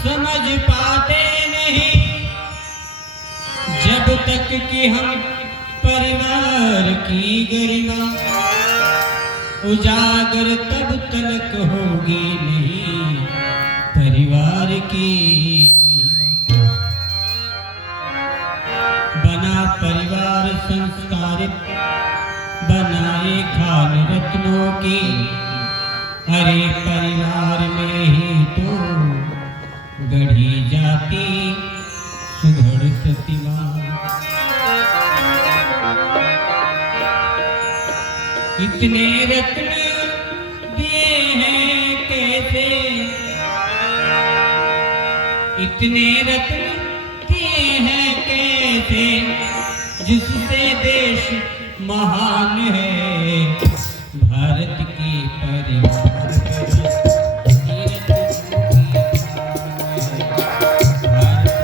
समझ पाते नहीं जब तक कि हम परिवार की गरिमा उजागर तब तक होगी नहीं परिवार की महिमा। बना परिवार संस्कारित बनाए खान रत्नों की अरे परिवार में ही तो गढ़ी जाती सुघड़ प्रतिमा। इतने रत्न दिए हैं कैसे इतने रत्न दिए हैं कैसे जिससे देश महान है भारत की परिवार भारत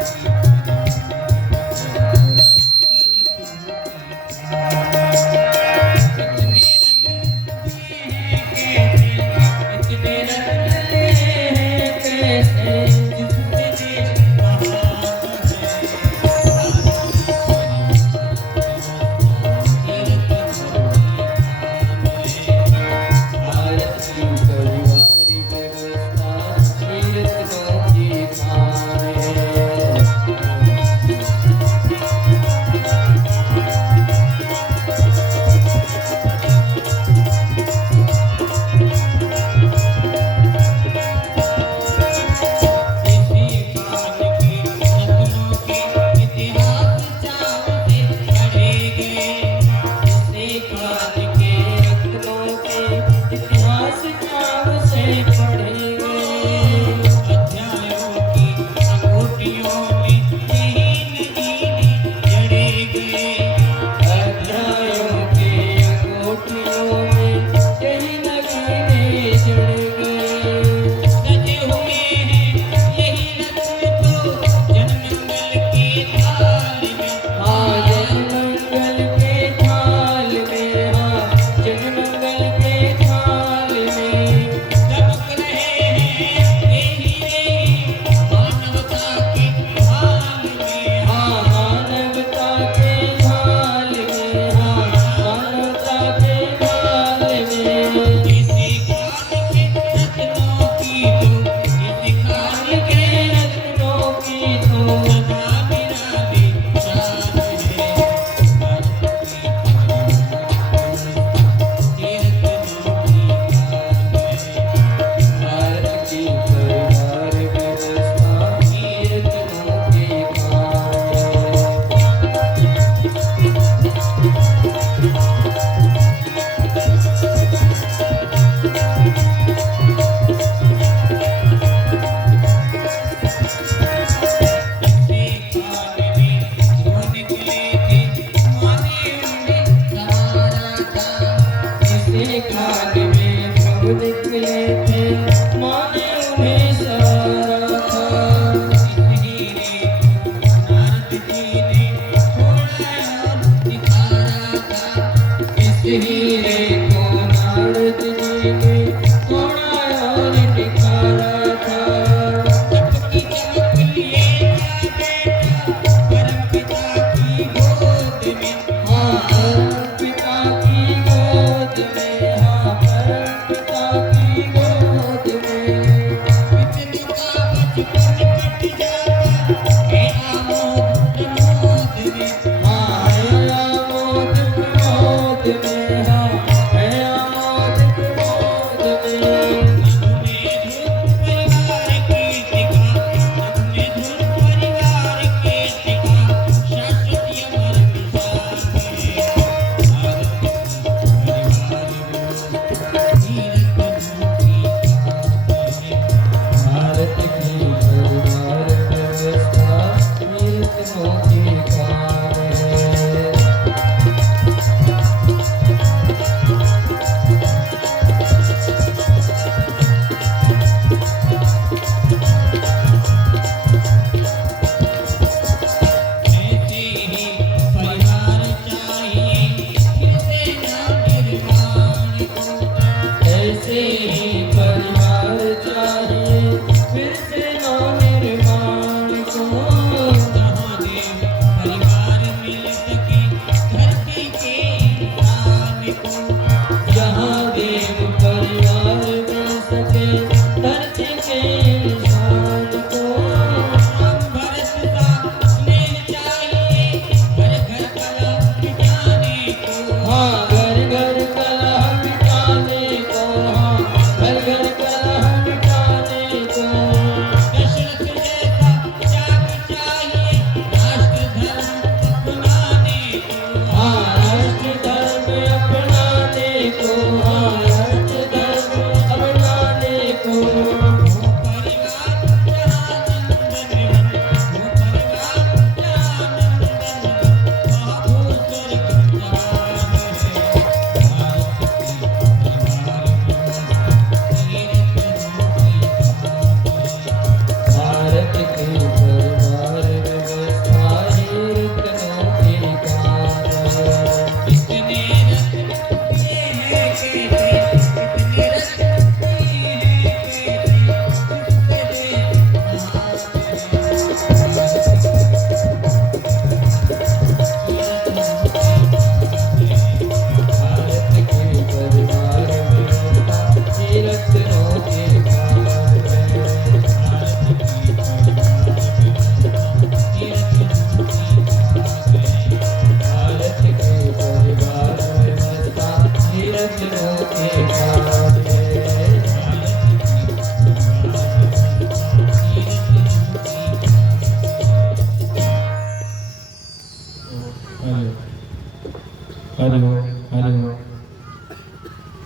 हरि ओम हरि ओम।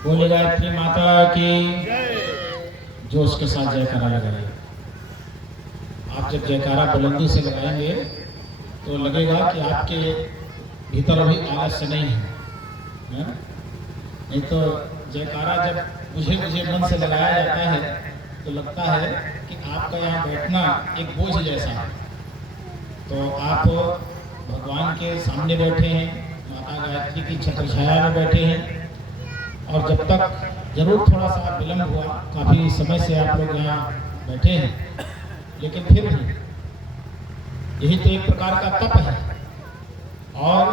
बोले गायत्री माता की जोश के साथ जयकारा लगाइए। आप जब जयकारा बुलंदी से लगाएंगे तो लगेगा कि आपके भीतर अभी आलस्य नहीं है, नहीं तो जयकारा जब मुझे मन से लगाया जाता है तो लगता है कि आपका यहाँ बैठना एक बोझ जैसा है। तो आप भगवान के सामने बैठे हैं, माता गायत्री की छत्र छाया में बैठे हैं, और जब तक जरूर थोड़ा सा विलम्ब हुआ, काफ़ी समय से आप लोग यहाँ बैठे हैं, लेकिन फिर भी यही तो एक प्रकार का तप है। और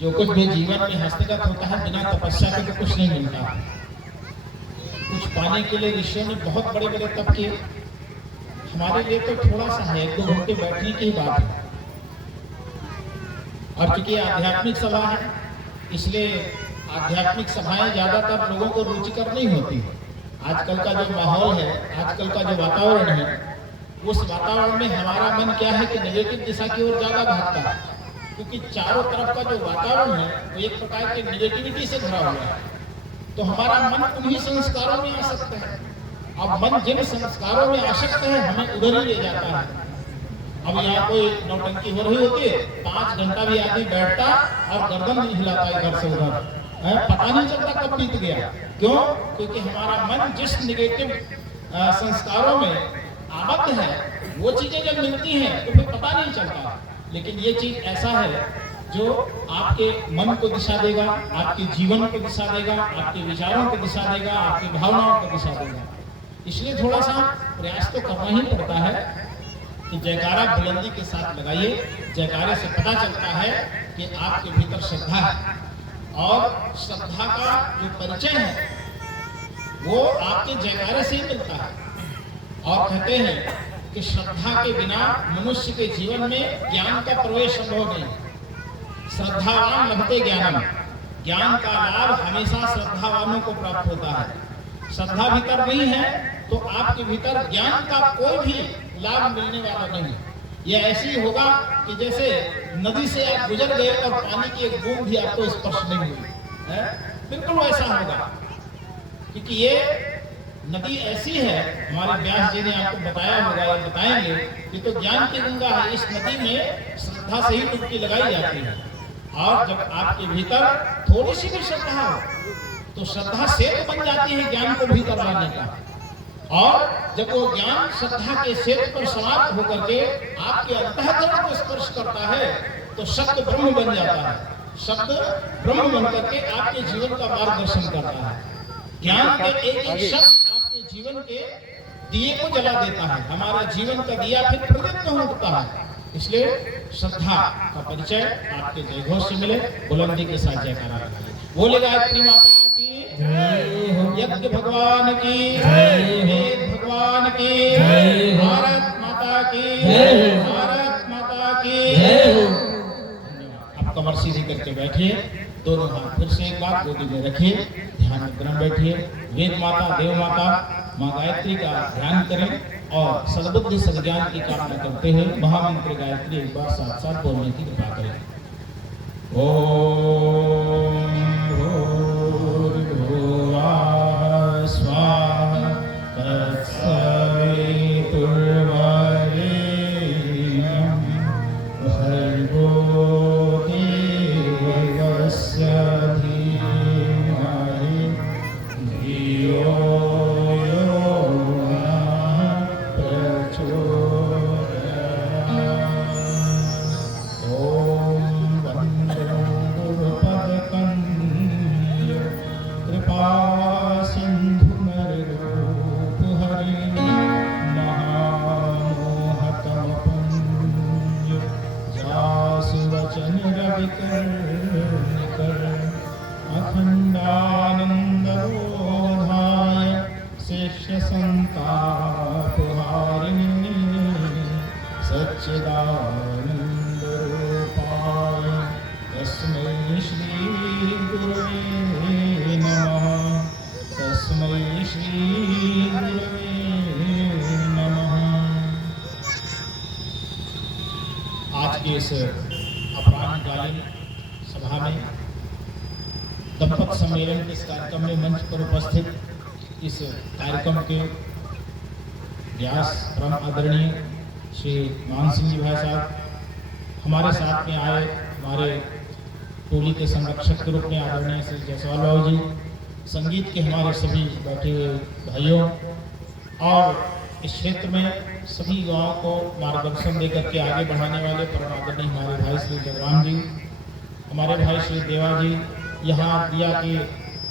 जो कुछ भी जीवन में हस्तगत होता है, बिना तपस्या के तो कुछ नहीं मिलता। कुछ पाने के लिए ऋषियों ने बहुत बड़े बड़े तप किए, हमारे लिए तो थोड़ा सा है, 1-2 घंटे बैठने की बात है। और क्योंकि आध्यात्मिक सभा है, इसलिए आध्यात्मिक सभाएं ज्यादातर लोगों को रुचिकर नहीं होती। आजकल का जो माहौल है, आजकल का जो वातावरण है, उस वातावरण में हमारा मन क्या है कि नेगेटिव दिशा की ओर ज्यादा भागता है, क्योंकि चारों तरफ का जो वातावरण है वो एक प्रकार की नेगेटिविटी से भरा हुआ है। तो हमारा मन उन्हीं संस्कारों में आसक्त है। अब मन जिन संस्कारों में आसक्त है, हमें उधर ही ले जाता है। अब यहाँ कोई नौटंकी हो रही होती है, 5 घंटा भी आदमी बैठता और गर्दन नहीं हिलाता इधर से उधर, पता नहीं चलता कब बीत गया। क्यों? क्योंकि हमारा मन जिस निगेटिव संस्कारों में आबद्ध है, वो चीजें जब मिलती हैं तो फिर पता नहीं चलता। लेकिन ये चीज ऐसा है जो आपके मन को दिशा देगा, आपके जीवन को दिशा देगा, आपके विचारों को दिशा देगा, आपकी भावनाओं को दिशा देगा। इसलिए थोड़ा सा प्रयास तो करना ही पड़ता है कि जयकारा बुलंदी के साथ लगाइए। जयकारे से पता चलता है कि आपके भीतर श्रद्धा है, और श्रद्धा का जो परिचय है वो आपके जयकारे से ही मिलता है। और कहते हैं कि श्रद्धा के बिना मनुष्य के जीवन में ज्ञान का प्रवेश संभव नहीं। श्रद्धावान लभते ज्ञानम, ज्ञान का लाभ हमेशा श्रद्धावानों को प्राप्त होता है। श्रद्धा भीतर नहीं है तो आपके भीतर ज्ञान का कोई भी लाभ मिलने वाला नहीं। यह ऐसे ही होगा कि जैसे नदी से आप गुजर गए और पानी की एक बूंद भी आपको स्पर्श नहीं हुई, बिल्कुल वैसा होगा। क्योंकि ये नदी ऐसी है, हमारे व्यास जी ने आपको बताया होगा या बताएंगे, ये तो ज्ञान की गंगा है। इस नदी में श्रद्धा से ही डुबकी लगाई जाती है। और जब आपके भीतर थोड़ी सी भी श्रद्धा हो तो श्रद्धा सेतु बन जाती है ज्ञान को भीतर लाने का। और जब वो ज्ञान श्रद्धा के सेतु पर समाप्त होकर के आपके अंतःकरण को स्पर्श करता है तो शब्द ब्रह्म बन जाता है। शब्द ब्रह्म बन करके आपके जीवन का मार्गदर्शन करता है। ज्ञान के एक एक शब्द आपके जीवन के दिए को जला देता है। हमारा जीवन का दिया फिर प्रदीप्त हो उठता है। इसलिए श्रद्धा का परिचय आपके जयघोष से मिले। बुलंदी के साथ जयकारा लगाइए। बोले गायत्री माता की जय, यज्ञ भगवान की जय, वेद भगवान की जय, भारत माता की जय, भारत माता की जय। आप कमर सीधी करके बैठिए, दोनों हाथ फिर से एक बार गोदी में रखिए, ध्यान में बैठिए। वेद माता, देव माता, माँ गायत्री का ध्यान करें और सद्बुद्धि सद्ज्ञान की कामना करते हुए महामंत्र गायत्री एक बार साथ साथ बोलने की कृपा करें। ओम भूर्भुवः स्वः तत्सवितुर्वरेण्यं भर्गो देवस्य धीमहि धियो अखंडानंदबोधाय शिष्य संतापहारिणे सच्चिदानंद रूपाय तस्मै श्री गुरवे नमः। तस्मै श्री गुरवे नमः। आज के इस अपराह्नकालीन सभा में दंपत सम्मेलन के इस कार्यक्रम में मंच पर उपस्थित इस कार्यक्रम के व्यास परम आदरणीय श्री मान सिंह जी भाई साहब, हमारे साथ में आए हमारे टोली के संरक्षक के रूप में आदरणीय श्री जायसवाल बाबू जी, संगीत के हमारे सभी बैठे हुए भाइयों और इस क्षेत्र में सभी युवाओं को मार्गदर्शन देकर के आगे बढ़ाने वाले परम आदरणीय हमारे भाई श्री जगराम जी, हमारे भाई श्री देवा जी, यहाँ दिया की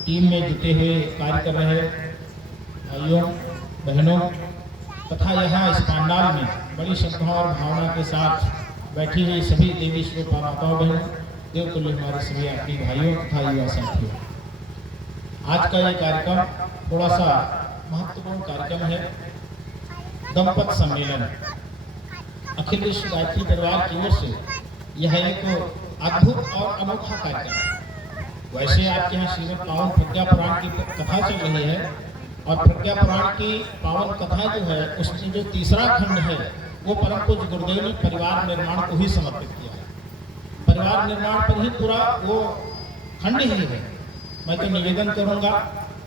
टीम में जुटे हुए कार्य कर रहे भाइयों बहनों तथा यहाँ इस पंडाल में बड़ी श्रद्धा और भावना के साथ बैठी हुई सभी देवी स्वरूप माताओं बहनों, देवतुल्य हमारे सभी आपकी भाइयों तथा युवा साथियों, आज का ये कार्यक्रम थोड़ा सा महत्वपूर्ण कार्यक्रम है। दंपत सम्मेलन अखिल विश्व गायत्री परिवार की ओर से यह एक अद्भुत और अनोखा कार्यक्रम है। वैसे आपके यहाँ श्रीमद् पावन प्रज्ञा पुराण की कथा चल रही है और प्रज्ञा पुराण की पावन कथा जो है उसमें जो तीसरा खंड है वो परम पूज्य गुरुदेव ने परिवार निर्माण को ही समर्पित किया है। परिवार निर्माण पर ही पूरा वो खंड ही है। मैं तो निवेदन करूंगा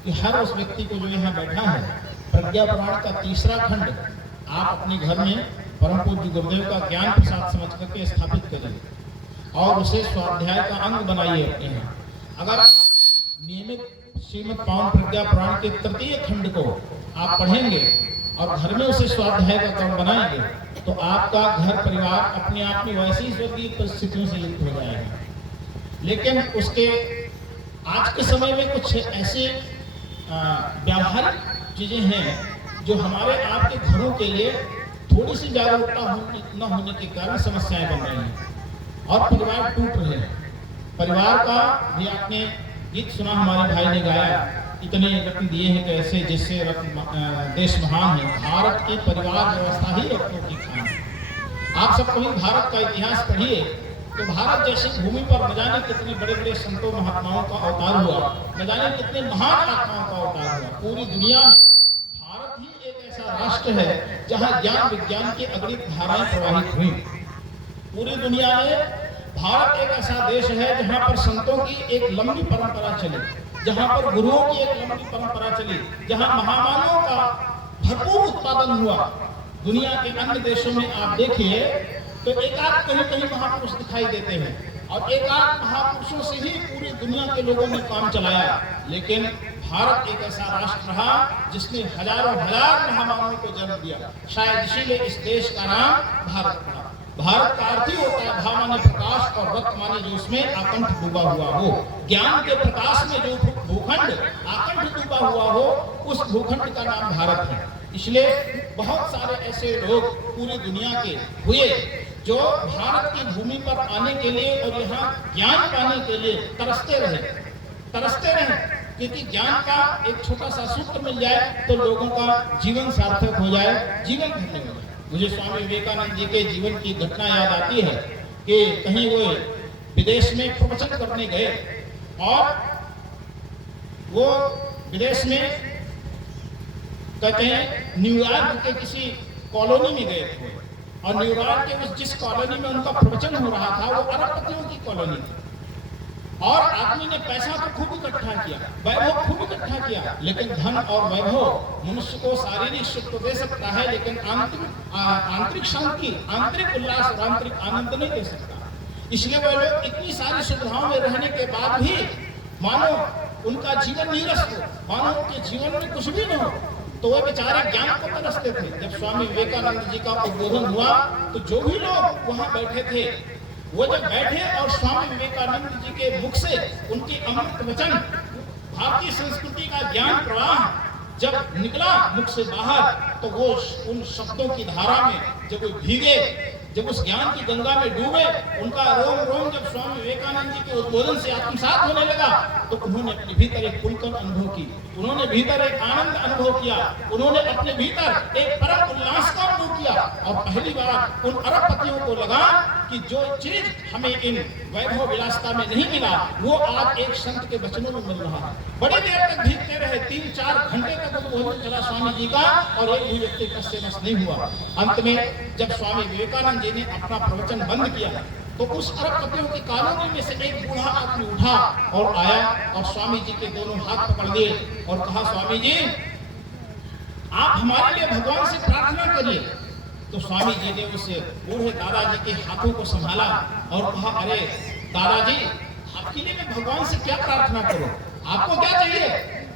कि हर उस व्यक्ति को जो यहाँ बैठा है प्रज्ञा पुराण का तीसरा खंड आप अपने घर में परम पूज्य गुरुदेव का ज्ञान प्रसाद समझ करके स्थापित करिए और उसे स्वाध्याय का अंग बनाइए अपने यहाँ। अगर आप नियमित श्रीमद् पावन प्रज्ञा पुराण के तृतीय खंड को आप पढ़ेंगे और घर में उसे स्वाध्याय का क्रम बनाएंगे तो आपका घर परिवार अपने आप में वैसी स्वर्गीय परिस्थितियों से युक्त हो जाएगा। लेकिन उसके आज के समय में कुछ ऐसे व्यावहारिक चीजें हैं जो हमारे आपके घरों के लिए थोड़ी सी जागरूकता न होने के कारण समस्याएं बन रही हैं और परिवार टूट रहे हैं। परिवार का भी आपने गीत सुना, हमारे भाई ने गाया, इतने रत्न दिए हैं कैसे जिससे देश महान है, भारत की परिवार व्यवस्था ही रत्नों की खान है। आप सब कभी भारत का इतिहास पढ़िए तो भारत जैसी भूमि पर न जाने कितने बड़े बड़े संतों महात्माओं का अवतार हुआ, न जाने कितने महान आत्माओं का अवतार हुआ। पूरी दुनिया में भारत ही एक ऐसा राष्ट्र है जहां ज्ञान विज्ञान की अगणित धाराएं प्रवाहित हुई। पूरी दुनिया में भारत एक ऐसा देश है जहां पर संतों की एक लंबी परंपरा चली, जहां पर गुरुओं की एक लंबी परंपरा चली, जहां महामानवों का भरपूर उत्पादन हुआ। दुनिया के अन्य देशों में आप देखिए तो एकाध कहीं कहीं महापुरुष दिखाई देते हैं और एकाध महापुरुषों से ही पूरी दुनिया के लोगों ने काम चलाया। लेकिन भारत एक ऐसा राष्ट्र रहा जिसने हजारों हजार महामानवों को जन्म दिया। शायद इसीलिए इस देश का नाम भारत पड़ा। भारत का अर्थ ही होता है भा माने प्रकाश और रक्त माने जो उसमें आकंठ डूबा हुआ हो। ज्ञान के प्रकाश में जो भूखंड आकंठ डूबा हुआ हो उस भूखंड का नाम भारत है। इसलिए बहुत सारे ऐसे लोग पूरी दुनिया के हुए जो भारत की भूमि पर आने के लिए और यहाँ ज्ञान पाने के लिए तरसते रहे, क्योंकि ज्ञान का एक छोटा सा सूत्र मिल जाए तो लोगों का जीवन सार्थक हो जाए, जीवन धन्य हो जाए। मुझे स्वामी विवेकानंद जी के जीवन की घटना याद आती है कि कहीं वो विदेश में प्रवचन करने गए और वो विदेश में कहते हैं न्यूयॉर्क के किसी कॉलोनी में गए थे और न्यूयॉर्क के उस जिस कॉलोनी में उनका प्रवचन हो रहा था वो अरबपतियों की कॉलोनी थी और आदमी ने पैसा तो खूब इकट्ठा किया, वैभव खूब इकट्ठा किया, लेकिन धन और वैभव मनुष्य को शारीरिक सुख तो दे सकता है लेकिन आंतरिक शांति, आंतरिक उल्लास और आंतरिक आनंद नहीं दे सकता। इसलिए वो लोग इतनी सारी सुविधाओं में रहने के बाद भी मानो उनका जीवन नीरस हो, मानो उनके जीवन में कुछ भी न हो, तो वो बेचारे ज्ञान को तरसते थे। जब स्वामी विवेकानंद जी का उद्बोधन हुआ तो जो भी लोग वहां बैठे थे वो जब बैठे और स्वामी विवेकानंद जी के मुख से उनकी अमृत वचन, भारतीय संस्कृति का ज्ञान प्रवाह जब निकला मुख से बाहर तो वो उन शब्दों की धारा में जब वो भीगे, जब उस ज्ञान की गंगा में डूबे, उनका रोम रोम जब स्वामी विवेकानंद जी के उद्बोधन से आत्मसात होने लगा तो उन्होंने अपने भीतर एक पुलकन अनुभव की, उन्होंने भीतर एक आनंद अनुभव किया, उन्होंने अपने भीतर एक परम उल्लास का अनुभव किया। और पहली बार उन अरबपतियों को लगा कि जो चीज हमें इन वैभव विलासता में नहीं मिला वो आज एक संत के वचनों में मिल रहा है। बड़ी देर तक भीगते रहे, 3-4 घंटे तक उद्बोधन चला स्वामी जी का और एक भी व्यक्ति कष्ट से मस नहीं हुआ। अंत में जब स्वामी विवेकानंद जी ने अपना प्रवचन बंद किया तो उस अरबपतियों की कॉलोनी में से एक बूढ़ा आदमी उठा और आया और स्वामी जी के दोनों हाथ पकड़ लिए और कहा, स्वामी जी आप हमारे लिए भगवान से प्रार्थना करिए। तो स्वामी जी ने उस बूढ़े दादाजी के हाथों को संभाला और कहा, अरे दादाजी आपके लिए मैं भगवान से क्या प्रार्थना करूं, आपको क्या चाहिए?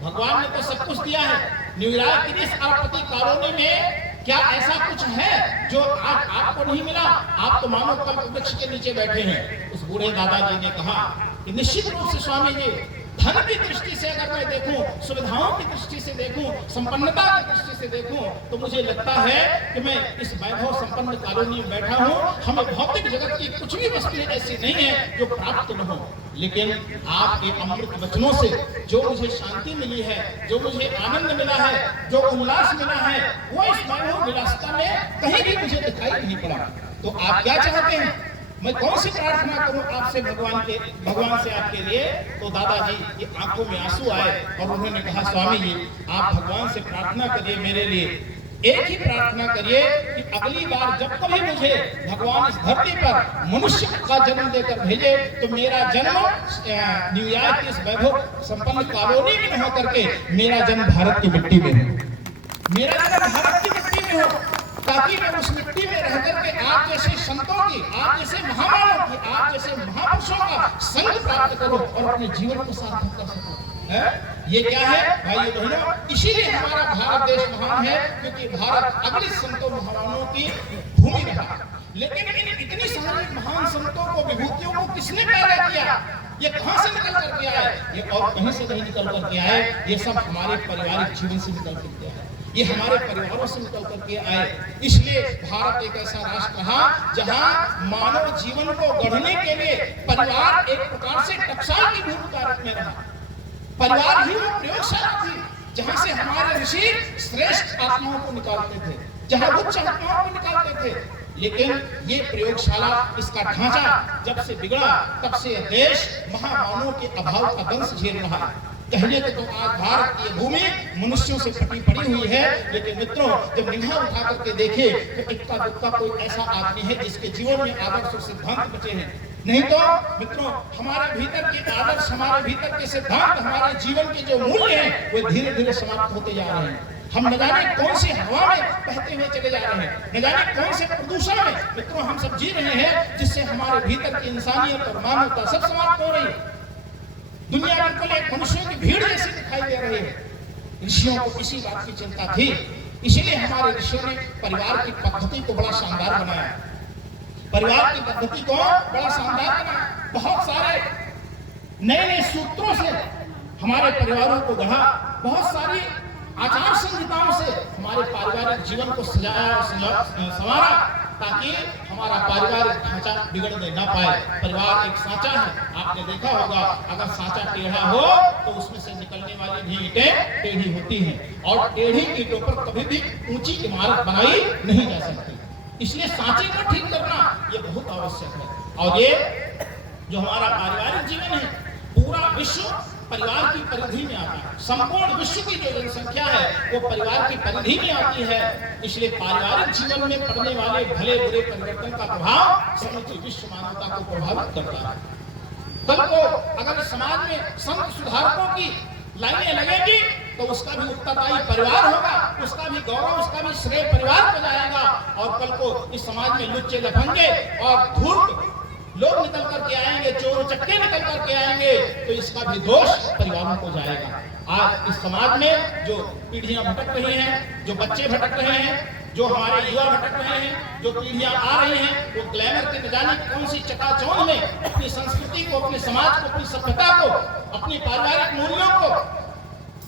भगवान ने तो सब कुछ दिया है। न्यूयॉर्क की इस अरबपति कॉलोनी में क्या ऐसा कुछ है जो आज आपको नहीं मिला? आप तो मानो कल्प वृक्ष के नीचे बैठे हैं। उस बूढ़े दादाजी ने कहा कि निश्चित रूप से स्वामी जी, धन की दृष्टि से अगर मैं देखूं, सुविधाओं की दृष्टि से देखूं, संपन्नता की दृष्टि से देखूं, तो मुझे लगता है कि मैं इस वैभव संपन्न कॉलोनी में बैठा हूं। हमें भौतिक जगत की कुछ भी वस्तुएं ऐसी नहीं है जो प्राप्त न हो, लेकिन आपके अमृत वचनों से जो मुझे शांति मिली है, जो मुझे आनंद मिला है, जो उल्लास मिला है, वो इस वैभव विलासिता में कहीं भी मुझे दिखाई नहीं पड़ा। तो आप क्या चाहते हैं, मैं कौन सी प्रार्थना करूं आपसे, भगवान से आपके लिए? तो दादाजी की आंखों में आंसू आए और उन्होंने कहा, स्वामी जी आप भगवान से प्रार्थना करिए मेरे लिए, एक ही प्रार्थना करिए कि अगली बार जब कभी मुझे भगवान इस धरती पर मनुष्य का जन्म देकर भेजे तो मेरा जन्म न्यूयॉर्क की इस वैभव संपन्न कॉलोनी में न होकर के मेरा जन्म भारत की मिट्टी में हो, मेरा जन्म भारत की मिट्टी में हो, ताकि मैं उस मिट्टी में रह करके आप जैसे संतों की, आप जैसे महामानव की, आप जैसे महापुरुषों का संग प्राप्त करूं और अपने जीवन को सार्थक कर सकूं। ये क्या है भाइयों बहनों? इसीलिए हमारा भारत देश महान है, क्योंकि भारत अगले संतों महामानवों की भूमि रहा। लेकिन इन इतनी सारी महान संतों को, विभूतियों को किसने पैदा किया? ये कहां से निकल करके आए? ये और कहीं से नहीं निकल करके आए, ये सब हमारे पारिवारिक जीवन से निकल करके आए, ये हमारे परिवारों से निकल करके आए। इसलिए भारत एक ऐसा राष्ट्र रहा जहां मानव जीवन को गढ़ने के लिए परिवार एक प्रकार से टकसाल की भूमिका में रहा। परिवार ही वो प्रयोगशाला थी जहां से हमारे ऋषि श्रेष्ठ आत्माओं को निकालते थे, जहां उच्च आत्माओं को निकालते थे। लेकिन ये प्रयोगशाला, इसका ढांचा जब से बिगड़ा, तब से देश महामानव के अभाव का दंश झेल रहा है। कहने को तो आज भारत की भूमि मनुष्यों से फटी पड़ी हुई है, लेकिन मित्रों जब निगाह उठा करके देखे तो इक्का दुक्का कोई ऐसा आदमी है जिसके जीवन में आदर्श और सिद्धांत बचे हैं। नहीं तो मित्रों हमारे भीतर के आदर्श, हमारे भीतर के सिद्धांत, हमारे जीवन के जो मूल्य हैं वो धीरे धीरे समाप्त होते जा रहे हैं। हम न जाने कौन सी हवा में बहते हुए चले जा रहे हैं, न जाने कौन से प्रदूषण में मित्रों हम सब जी रहे हैं, जिससे हमारे भीतर की इंसानियत और मानवता सब समाप्त हो रही है। दुनिया बिल्कुल एक मनुष्यों की भीड़ जैसी दिखाई दे रही है। ऋषियों को इसी बात की चिंता थी, इसीलिए हमारे ऋषियों ने परिवार की पद्धति को बड़ा शानदार बनाया, परिवार की पद्धति को बड़ा शानदार बनाया। बहुत सारे नए नए सूत्रों से हमारे परिवारों को गढ़ा, बहुत सारी आचार संहिताओं से हमारे पारिवारिक जीवन को सजाया और संवारा, ताकि हमारा पारिवारिक ढांचा बिगड़ने न पाए। परिवार एक सांचा है, आपने देखा होगा अगर सांचा टेढ़ा हो तो उसमें से निकलने वाली भी ईंटें टेढ़ी होती हैं, और टेढ़ी ईंटों पर कभी भी ऊंची इमारत बनाई नहीं जा सकती। इसलिए सांचे को ठीक करना ये बहुत आवश्यक है। और ये जो हमारा पारिवारिक जीवन है, पूरा विश्व परिवार की परिधि में आता है। संपूर्ण विश्व की जो जनसंख्या है वो परिवार की परिधि में आती है। इसलिए पारिवारिक जीवन में पड़ने वाले भले बुरे परिवर्तन का प्रभाव समूची विश्व मानवता को प्रभावित करता है। कल को अगर समाज में संत सुधारकों की लाइनें लगेंगी तो उसका भी उत्तरदायी परिवार होगा, उसका भी गौरव, उसका भी श्रेय परिवार को जाएगा। और कल को इस समाज में लुच्चे लफंगे और धूर्त लोग निकल करके आएंगे, चोर चक्के निकल करके आएंगे, तो इसका भी दोष परिवारों को जाएगा। आज इस समाज में जो पीढ़ियां भटक रही हैं, जो बच्चे भटक रहे हैं, जो हमारे युवा भटक रहे हैं, जो पीढ़ियां आ रही हैं, वो ग्लैमर के न जाने कौन सी चकाचौंध में अपनी संस्कृति को, अपने समाज को, अपनी सभ्यता को, अपनी पारिवारिक मूल्यों को,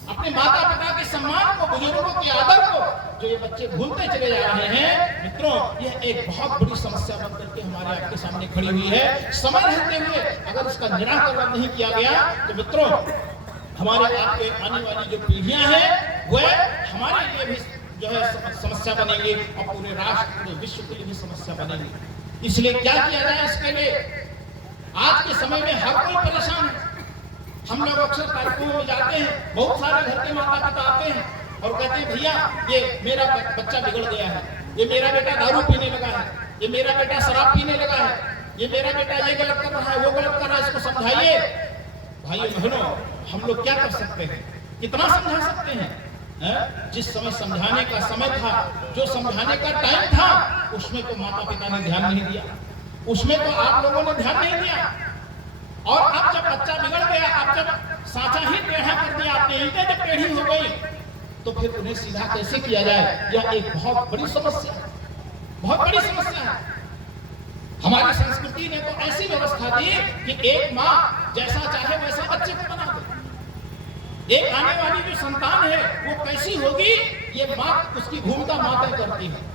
अपने माता पिता के सम्मान को, बुजुर्गों के आदर को जो ये बच्चे भूलते चले जा रहे हैं। मित्रों यह एक बहुत बड़ी समस्या बन करके हमारे आपके सामने खड़ी हुई है। समय रहते हुए अगर इसका निराकरण नहीं किया गया तो मित्रों हमारे आपके आने वाली जो पीढ़ियां हैं वह हमारे लिए भी जो है समस्या बनेगी, और पूरे राष्ट्र, पूरे विश्व के लिए भी समस्या बनेगी। इसलिए क्या किया जाए इसके लिए? आज के समय में हर कोई परेशान है। हम लोग अक्सर कार्यक्रमों में जाते हैं, बहुत सारे घर के माता पिता आते हैं और कहते हैं भैया ये मेरा बच्चा बिगड़ गया है, ये मेरा बेटा दारू पीने लगा है, ये मेरा बेटा शराब पीने लगा है, ये मेरा बेटा ये गलत कर रहा है, वो गलत कर रहा है, इसको समझाइए। भाइयों बहनों, हम लोग क्या कर सकते हैं, कितना समझा सकते हैं? जिस समय समझाने का समय था, जो समझाने का टाइम था, उसमें तो माता पिता ने ध्यान नहीं दिया, उसमें तो आप लोगों ने ध्यान नहीं दिया। और अब जब बच्चा बिगड़ गया, अब जब साचा ही टेढ़ा कर दिया आपने, ईंटें जब टेढ़ी हो गई, तो फिर उन्हें सीधा कैसे किया जाए? यह एक बहुत बड़ी समस्या है, बहुत बड़ी समस्या है। हमारी संस्कृति ने तो ऐसी व्यवस्था दी कि एक माँ जैसा चाहे वैसा बच्चे को बना दे। एक आने वाली जो संतान है वो कैसी होगी, ये माँ, उसकी भूमिका माँ तय करती है।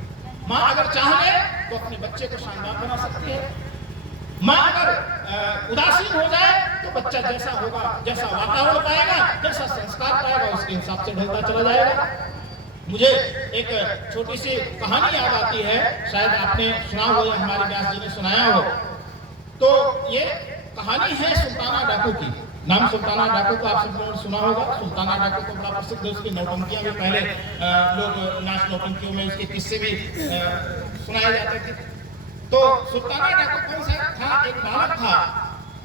माँ अगर चाहे तो अपने बच्चे को शानदार बना सकती है। माँ अगर उदासीन हो जाए तो बच्चा जैसा होगा, जैसा वातावरण पाएगा, जैसा संस्कार पाएगा, उसके हिसाब से ढलता चला जाएगा। मुझे एक छोटी सी कहानी याद आती है, शायद आपने सुना हो या हमारे व्यास जी ने सुनाया हो। तो ये कहानी है सुल्ताना डाकू की। नाम सुल्ताना डाकू को आप सब लोगों ने सुना होगा। सुल्ताना डाकू तो बड़ा प्रसिद्ध है, उसकी नौटंकियां भी पहले लोग नाच नौटंकियों में उसके किस्से भी सुनाए जाते थे। तो सुल्ताना डाकू कौन सा था? एक बालक था,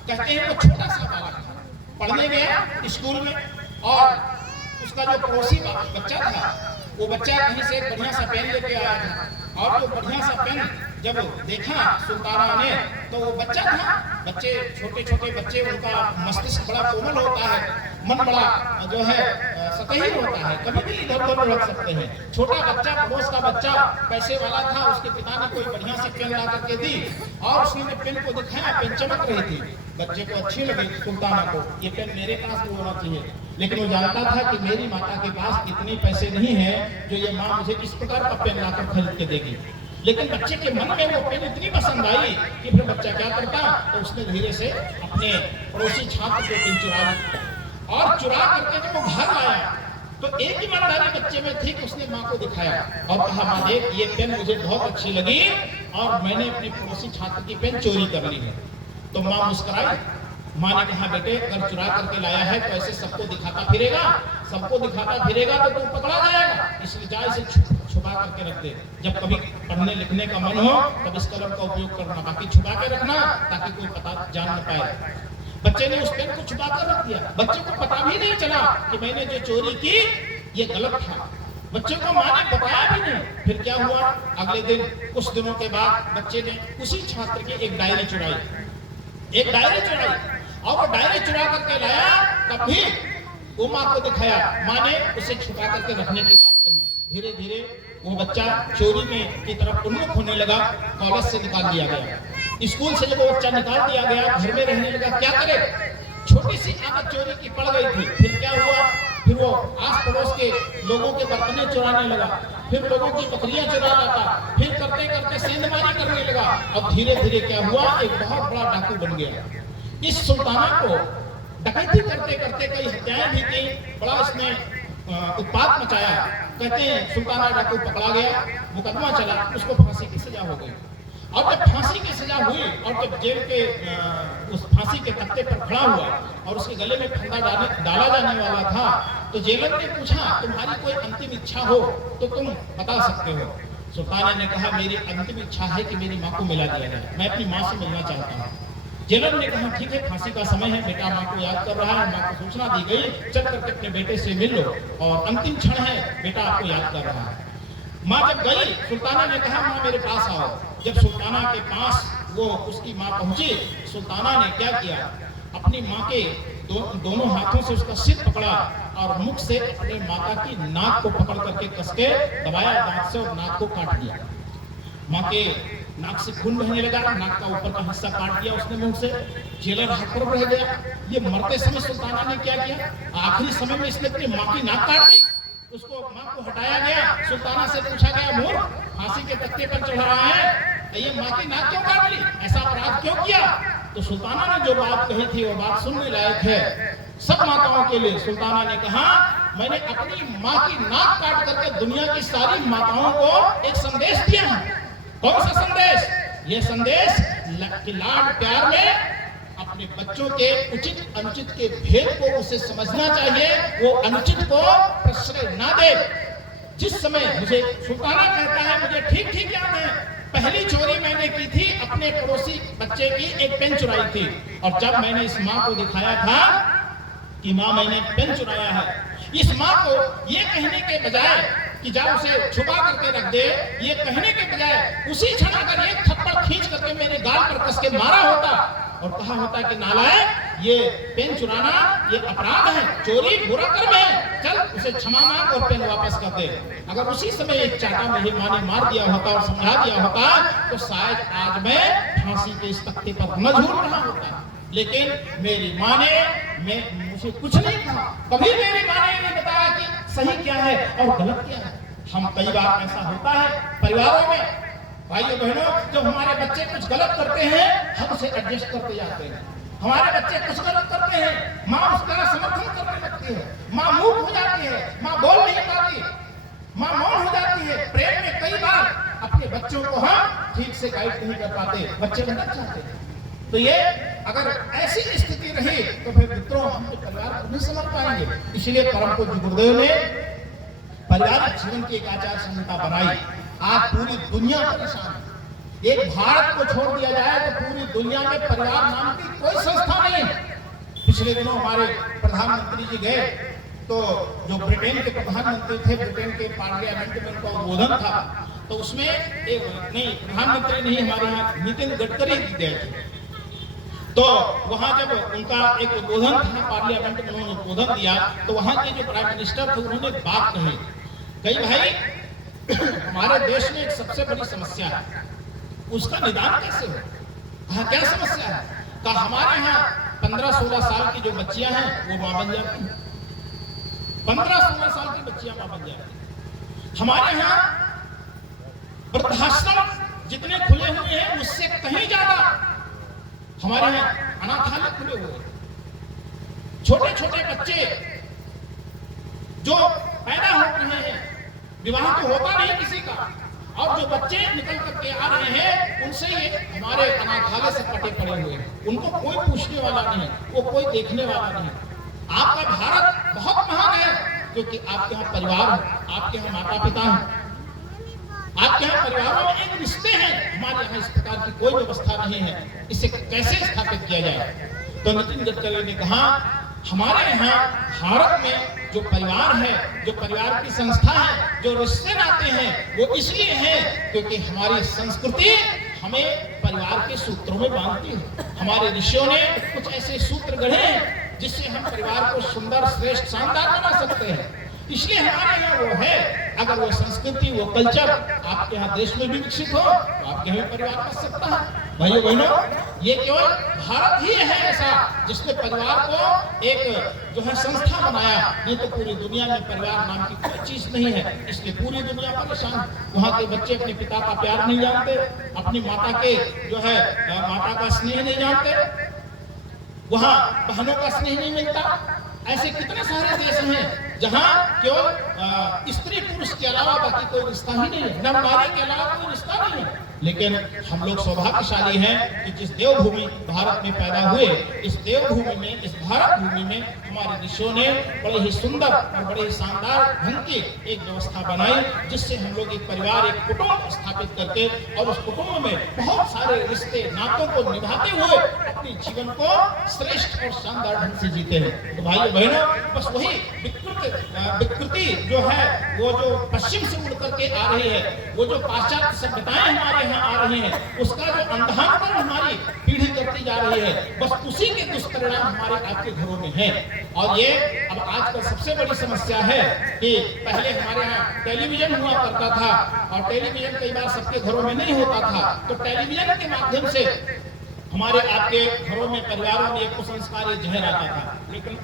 कहते हैं वो छोटा सा बालक था, पढ़ने गया स्कूल में, और उसका जो पड़ोसी बच्चा था, वो बच्चा कहीं से एक बढ़िया सा पेन लेके आया था, और जो बढ़िया सा पेन जब देखा सुल्ताना ने, तो वो बच्चा था, बच्चे छोटे छोटे बच्चे, उनका मस्तिष्क बड़ा कोमल होता है, मन बड़ा जो है सतही होता है, कभी भी इधर उधर रख सकते हैं। छोटा बच्चा, पड़ोस का बच्चा पैसे वाला था, उसके पिता ने कोई बढ़िया सी पेन ला करके दी, और उसने पेन को दिखाया, पेन चमक रही थी, बच्चे को अच्छी लगी सुल्ताना को, ये पेन मेरे पास भी होना चाहिए। लेकिन वो जानता था कि मेरी माता के पास इतने पैसे नहीं है जो ये माँ मुझे इस प्रकार का पेन लाकर खरीद के देगी। लेकिन बच्चे के मन में वो पेन इतनी पसंद आई कि फिर बच्चा क्या करता, तो उसने धीरे से अपने पड़ोसी छात्र को पेन चुरा ली, और चुरा करके जब वो घर आया तो एक ईमानदारी बच्चे में थी कि उसने माँ को दिखाया और कहा, माँ देख, ये पेन मुझे बहुत अच्छी लगी और मैंने अपने पड़ोसी छात्र की पेन चोरी कर ली है। तो माँ मुस्कुराई। माँ ने कहा, बेटे, अगर चुरा करके लाया है तो ऐसे सबको दिखाता फिरेगा, सबको दिखाता फिरेगा तो तू पकड़ा जाएगा, इसलिए जा इसे छुपा करके रख दे। जब कभी पढ़ने लिखने का मन हो तब इस कलम का उपयोग करना, बाकी छुपा के रखना ताकि कोई पता जान न पाए। बच्चे ने उस पेन को छुपा कर रख दिया, बच्चे को पता भी नहीं चला कि मैंने जो चोरी की ये गलत था, बच्चे को माँ ने बताया भी नहीं। फिर क्या हुआ, अगले दिन, कुछ दिनों के बाद बच्चे ने उसी छात्र की एक डायरी चुराई, एक डायरी चुराई, और वो डायरी चुरा करके लाया, तब भी वो माँ को दिखाया, माँ ने उसे छुपा करके रखने की बात कही। धीरे धीरे वो बच्चा चोरी में की तरफ उन्मुख होने लगा, कॉलेज से निकाल दिया गया, स्कूल से जब वो बच्चा निकाल दिया गया, घर में रहने लगा। क्या करे, छोटी सी आदत चोरी की पड़ गई थी। फिर क्या हुआ, फिर वो आस पड़ोस के लोगों के बर्तने चुराने लगा, फिर लोगों की बकरियां चुरा लाता, फिर करते करते सेंधमारी करने लगा, और धीरे धीरे क्या हुआ, एक बहुत बड़ा डाकू बन गया। इस सुल्ताना को डकैती करते करते कई हत्याएं भी की, बड़ा इसने उत्पात मचाया। कहते हैं सुल्ताना डाकू पकड़ा गया, मुकदमा चला, उसको फांसी की सजा हो गई। और जब फांसी की सजा हुई और जब जेल के उस फांसी के तख्ते पर खड़ा हुआ और उसके गले में फंदा डाला जाने वाला था, तो जेलर ने पूछा, तुम्हारी कोई अंतिम इच्छा हो तो तुम बता सकते हो। सुल्ताना ने कहा, मेरी अंतिम इच्छा है कि मेरी माँ को मिला दिया जाए, मैं अपनी माँ से मिलना चाहता हूँ। जेलर ने कहा, ठीक है, फांसी का समय है, बेटा माँ को याद कर रहा है, माँ को सूचना दी गई, चल करके अपने बेटे से मिल लो, और अंतिम क्षण है, बेटा आपको याद कर रहा है। माँ जब गई, सुल्ताना ने कहा, माँ मेरे पास आओ। जब सुल्ताना के पास वो उसकी माँ पहुंची, सुल्ताना ने क्या किया, अपनी माँ के दोनों हाथों से उसका सिर पकड़ा और मुख से अपने माता की नाक को पकड़ करके कस के दबाया, दांत से, और नाक को काट दिया। माँ के नाक से खून बहने लगा, नाक का ऊपर का हिस्सा काट दिया उसने मुंह से। जेलर हाथ पर रह गया। ये मरते समय सुल्ताना ने क्या किया, आखिरी समय में इसने अपनी माँ की नाक काट दी। उसको माँ को हटाया गया, सुल्ताना से पूछा गया, मूर्ख, फांसी के तख्ते पर चढ़ रहा है, ये माँ की नाक क्यों काट ली, ऐसा अपराध क्यों किया? तो सुल्ताना ने जो बात कही थी वो बात सुनने लायक है सब माताओं के लिए। सुल्ताना ने कहा, मैंने अपनी माँ की नाक काट करके दुनिया की सारी माताओं को एक संदेश दिया है। कौन सा संदेश? ये संदेश कि लाड प्यार में अपने बच्चों के उचित अनुचित के भेद को उसे समझना चाहिए, वो अनुचित को प्रश्रय ना दे। जिस समय मुझे सुल्ताना कहता है, मुझे ठीक ठीक याद है, पहली चोरी मैंने की थी अपने के पड़ोसी बच्चे की एक पेन चुराई थी, और जब मैंने इस माँ को दिखाया था कि माँ मैंने पेन चुराया है, इस माँ को ये कहने के बजाय कि जाओ उसे छुपा करके रख दे, ये कहने के बजाय उसी क्षण अगर एक थप्पड़ खींच करके मेरे गाल पर कस के मारा होता और कहा होता कि नालायक, ये पेन चुराना ये अपराध है, चोरी बुरा कर्म है, चल उसे क्षमा मांग और पेन वापस कर दे। अगर उसी समय एक चाटा मेरी माँ ने मार दिया होता और समझा दिया होता तो शायद आज मैं फांसी के इस तख्ते पर न झूल रहा होता। लेकिन मेरी माँ ने मुझे कुछ नहीं कहा, कभी मेरी माँ ने नहीं बताया कि सही क्या है और गलत क्या है। हम कई बार ऐसा होता है परिवारों में, भाइयों बहनों, जब हमारे बच्चे कुछ गलत करते हैं हम उसे एडजस्ट करते जाते हैं। हमारे बच्चे कुछ गलत करते हैं, माँ उसका समर्थन करने लगती है, माँ मूक हो जाती है, माँ बोल नहीं पाती, माँ मौन हो जाती है। प्रेम में कई बार अपने बच्चों को हम ठीक से गाइड नहीं कर पाते, बच्चे भटक जाते हैं। तो ये अगर ऐसी स्थिति रही तो फिर मित्रों हम परिवार को नहीं समझ पाएंगे। इसलिए परम पूज्य गुरुदेव ने पारिवारिक जीवन की एक आचार संहिता बनाई। आज पूरी दुनिया परेशान है। एक भारत को छोड़ दिया जाए तो पूरी दुनिया में परिवार नाम की कोई संस्था नहीं है। पिछले दिनों हमारे प्रधानमंत्री जी गए तो जो ब्रिटेन के प्रधानमंत्री थे, ब्रिटेन के पार्लियामेंट में उनका उद्बोधन था, तो उसमें एक नहीं प्रधानमंत्री नहीं, हमारे यहाँ नितिन गडकरी जी गए थे। तो वहां जब उनका एक उद्बोधन था पार्लियामेंट में, उन्होंने उद्बोधन दिया तो वहां के जो प्राइम मिनिस्टर थे उन्होंने बात कही भाई हमारे देश में एक सबसे बड़ी समस्या है, उसका निदान कैसे हो? कहा क्या समस्या है? कहा हमारे यहाँ 15-16 साल की जो बच्चियां हैं वो मां बन जाती हैं, 15-16 साल की बच्चियां मां बन जाती हैं। हमारे यहाँ वृद्धाश्रम जितने खुले हुए हैं उससे कहीं ज्यादा हमारे यहाँ अनाथालय खुले हुए हैं। छोटे छोटे बच्चे जो पैदा हो रहे हैं, विवाह तो होता नहीं किसी का, और जो बच्चे निकल करके आ रहे हैं उनसे ये हमारे अनाथालय से पटे पड़े हुए हैं। उनको कोई पूछने वाला नहीं, वो कोई देखने वाला नहीं। आपका भारत बहुत महान है क्योंकि आपके यहाँ परिवार है, आपके यहाँ माता पिता है, आपके यहाँ परिवारों में एक रिश्ते हैं। हमारे यहाँ इस प्रकार की कोई व्यवस्था नहीं है, इसे कैसे स्थापित किया जाए? तो नितिन गडकरी ने कहा हमारे यहाँ भारत में जो परिवार है, जो परिवार की संस्था है, जो रिश्ते नाते हैं, वो इसलिए है क्योंकि हमारी संस्कृति हमें परिवार के सूत्रों में बांधती है। हमारे ऋषियों ने कुछ ऐसे सूत्र गढ़े हैं जिससे हम परिवार को सुंदर, श्रेष्ठ, शानदार बना सकते हैं। इसलिए हमारे यहाँ वो है। अगर वो संस्कृति, वो कल्चर आपके यहाँ देश में भी विकसित हो तो आपके यहाँ परिवार बच सकता है। भाइयों बहनों, ये केवल भारत ही है ऐसा जिसने परिवार को एक जो है संस्था बनाया, नहीं तो पूरी दुनिया में परिवार नाम की कोई चीज नहीं है। इसलिए पूरी दुनिया परेशान। वहाँ के बच्चे अपने पिता का प्यार नहीं जानते, अपनी माता के जो है माता का स्नेह नहीं जानते, वहाँ बहनों का स्नेह नहीं मिलता। ऐसे कितने सारे देश हैं जहां केवल स्त्री पुरुष के अलावा बाकी कोई रिश्ता ही नहीं है, नर नारी के अलावा कोई रिश्ता नहीं है। लेकिन हम लोग सौभाग्यशाली हैं कि जिस देवभूमि भारत में पैदा हुए, इस देवभूमि में, इस भारत भूमि में हमारे ऋषियों ने बड़े ही सुंदर और बड़े ही शानदार ढंग की एक व्यवस्था बनाई, जिससे हम लोग एक परिवार, एक कुटुंब स्थापित करके और उस कुटुंब में बहुत सारे रिश्ते नातों को निभाते हुए अपने जीवन को श्रेष्ठ और शानदार ढंग से जीते हैं। तो भाइयों बहनों, बस वही विकृति जो है, वो जो पश्चिम से उड़ करके आ रही है, वो जो पाश्चात्य सभ्यताएं हमारे यहाँ आ रही हैं, उसका जो अंधापन हमारी पीढ़ी करती जा रही है, बस उसी के दुष्परिणाम हमारे आपके घरों में है। और ये अब आजकल सबसे बड़ी समस्या है कि पहले हमारे यहाँ टेलीविजन हुआ करता था और टेलीविजन कई बार सबके घरों में नहीं होता था, तो टेलीविजन के माध्यम से हमारे आपके घरों में, परिवारों में एक कुसंस्कार, जहर आता था। लेकिन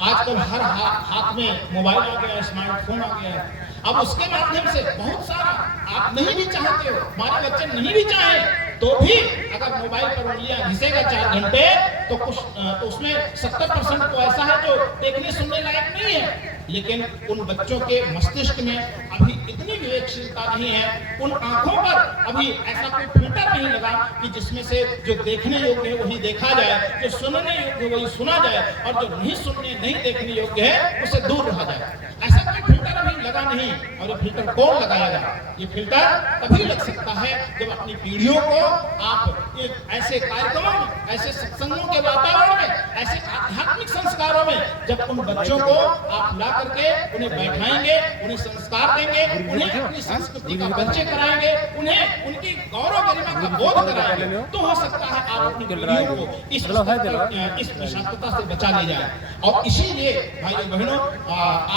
आजकल हर हाथ में मोबाइल आ गया है, स्मार्टफोन आ गया है। अब उसके माध्यम से बहुत सारा, आप नहीं भी चाहते हो, हमारे बच्चे नहीं भी चाहे तो भी अगर मोबाइल पर उंगलियां घिसेगा 4 घंटे तो कुछ तो उसमें 70% तो ऐसा है जो देखने सुनने लायक नहीं है। लेकिन उन बच्चों के मस्तिष्क में अभी इतनी विवेकशीलता नहीं है, उन आंखों पर अभी ऐसा कोई फिल्टर नहीं लगा कि जिसमें से जो देखने योग्य है वही देखा जाए, जो सुनने योग्य है वही सुना जाए, और जो नहीं सुनने, नहीं देखने योग्य है उससे दूर रहा जाए। ऐसा कोई फिल्टर अभी लगा नहीं। और ये फिल्टर कौन लगाएगा? ये फिल्टर तभी लग सकता है जब अपनी पीढ़ियों को आप एक ऐसे कार्यक्रमों में, ऐसे सत्संगों के वातावरण में, ऐसे आध्यात्मिक संस्कारों में जब उन बच्चों को आप ला करके उन्हें बैठाएंगे, उन्हें संस्कार देंगे, उन्हें अपनी संस्कृति का परिचय कराएंगे, उन्हें उनकी गौरव गरिमा का बोध कराएंगे, तो हो सकता है आप अपनी पीढ़ियों को इस विषाक्तता से बचा ले जाए। और इसीलिए भाइयों बहनों,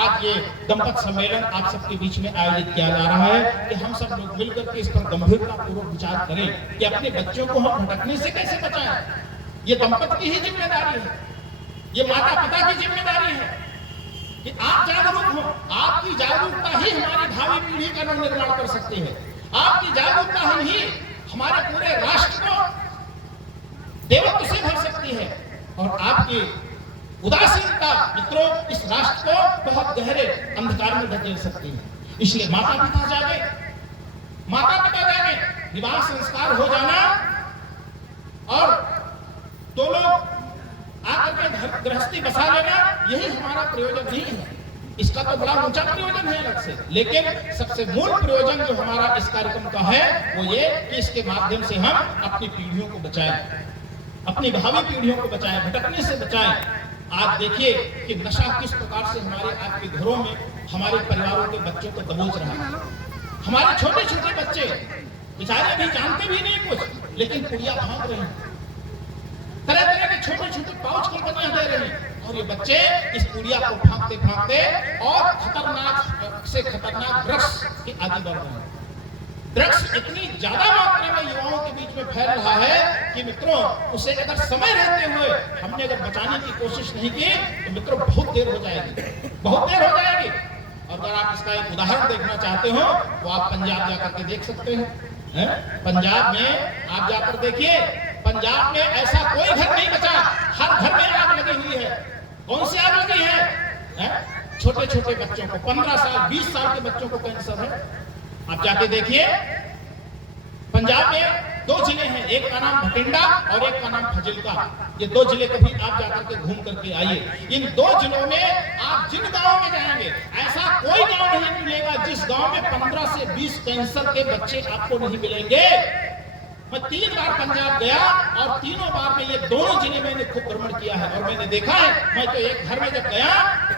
आज ये दंपत सम्मेलन आप सबके बीच में आयोजित किया जा रहा है कि हम सब लोग मिलकर के इस पर गंभीरता पूर्वक विचार करें कि अपने बच्चों को हम भटकने से कैसे बचाएं। ये दंपत की ही जिम्मेदारी है, ये माता पिता की जिम्मेदारी है कि आप जागरूक हो। आपकी जागरूकता ही हमारी भावी पीढ़ी का निर्माण कर सकती है। आपकी जागरूकता ही हमारे पूरे राष्ट्र को देवत्व से भर सकती है। और आपकी उदासीनता मित्रों इस राष्ट्र को बहुत गहरे अंधकार में धकेल सकती है। इसलिए माता पिता जागे, माता पिता जागे, विवाह संस्कार हो जाना और दो लोग आकर के गृहस्थी बसा लेना, यही हमारा प्रयोजन नहीं है। इसका तो बड़ा ऊंचा प्रयोजन है अलग से, लेकिन सबसे मूल प्रयोजन जो हमारा इस कार्यक्रम का है वो ये कि इसके माध्यम से हम अपनी पीढ़ियों को बचाएं, अपनी भावी पीढ़ियों को बचाएं, भटकने से बचाएं। आज देखिए कि नशा किस प्रकार से हमारे आपके घरों में, हमारे परिवारों के बच्चों को दबोच रहा है। हमारे छोटे छोटे बच्चे बेचारे भी जानते भी नहीं कुछ, लेकिन पुड़िया भाग रहे हैं, तरह तरह के छोटे छोटे पाउच कंपनियां दे रही हैं, और ये बच्चे इस पुड़िया को भागते भागते और खतरनाक से खतरनाक ड्रग्स के आदि बढ़ रहे हैं। ड्रग्स इतनी ज्यादा मात्रा में युवाओं के बीच में फैल रहा है कि मित्रों उसे अगर समय रहते हुए हमने अगर बचाने की कोशिश नहीं की तो मित्रों बहुत देर हो जाएगी, बहुत देर हो जाएगी। और अगर आप इसका एक उदाहरण देखना चाहते हो तो आप पंजाब जाकर के देख सकते हैं। पंजाब में आप जाकर देखिए, पंजाब में ऐसा कोई घर नहीं बचा, हर घर में आग लगी हुई है। कौन सी आग लगी है? छोटे छोटे बच्चों को, 15 साल 20 साल के बच्चों को कैंसर है। आप जाके देखिए, पंजाब में 2 जिले हैं, एक का नाम भटिंडा और एक का नाम फजिल्का। ये 2 जिले कभी आप जाकर के घूम करके आइए। इन 2 जिलों में आप जिन गांव में जाएंगे ऐसा कोई गांव नहीं मिलेगा जिस गांव में 15 से 20 कैंसर के बच्चे आपको नहीं मिलेंगे। मैं 3 बार पंजाब गया और तीनों बार में ये दोनों जिले मैंने खूब भ्रमण किया है और मैंने देखा है। मैं तो एक घर में जब गया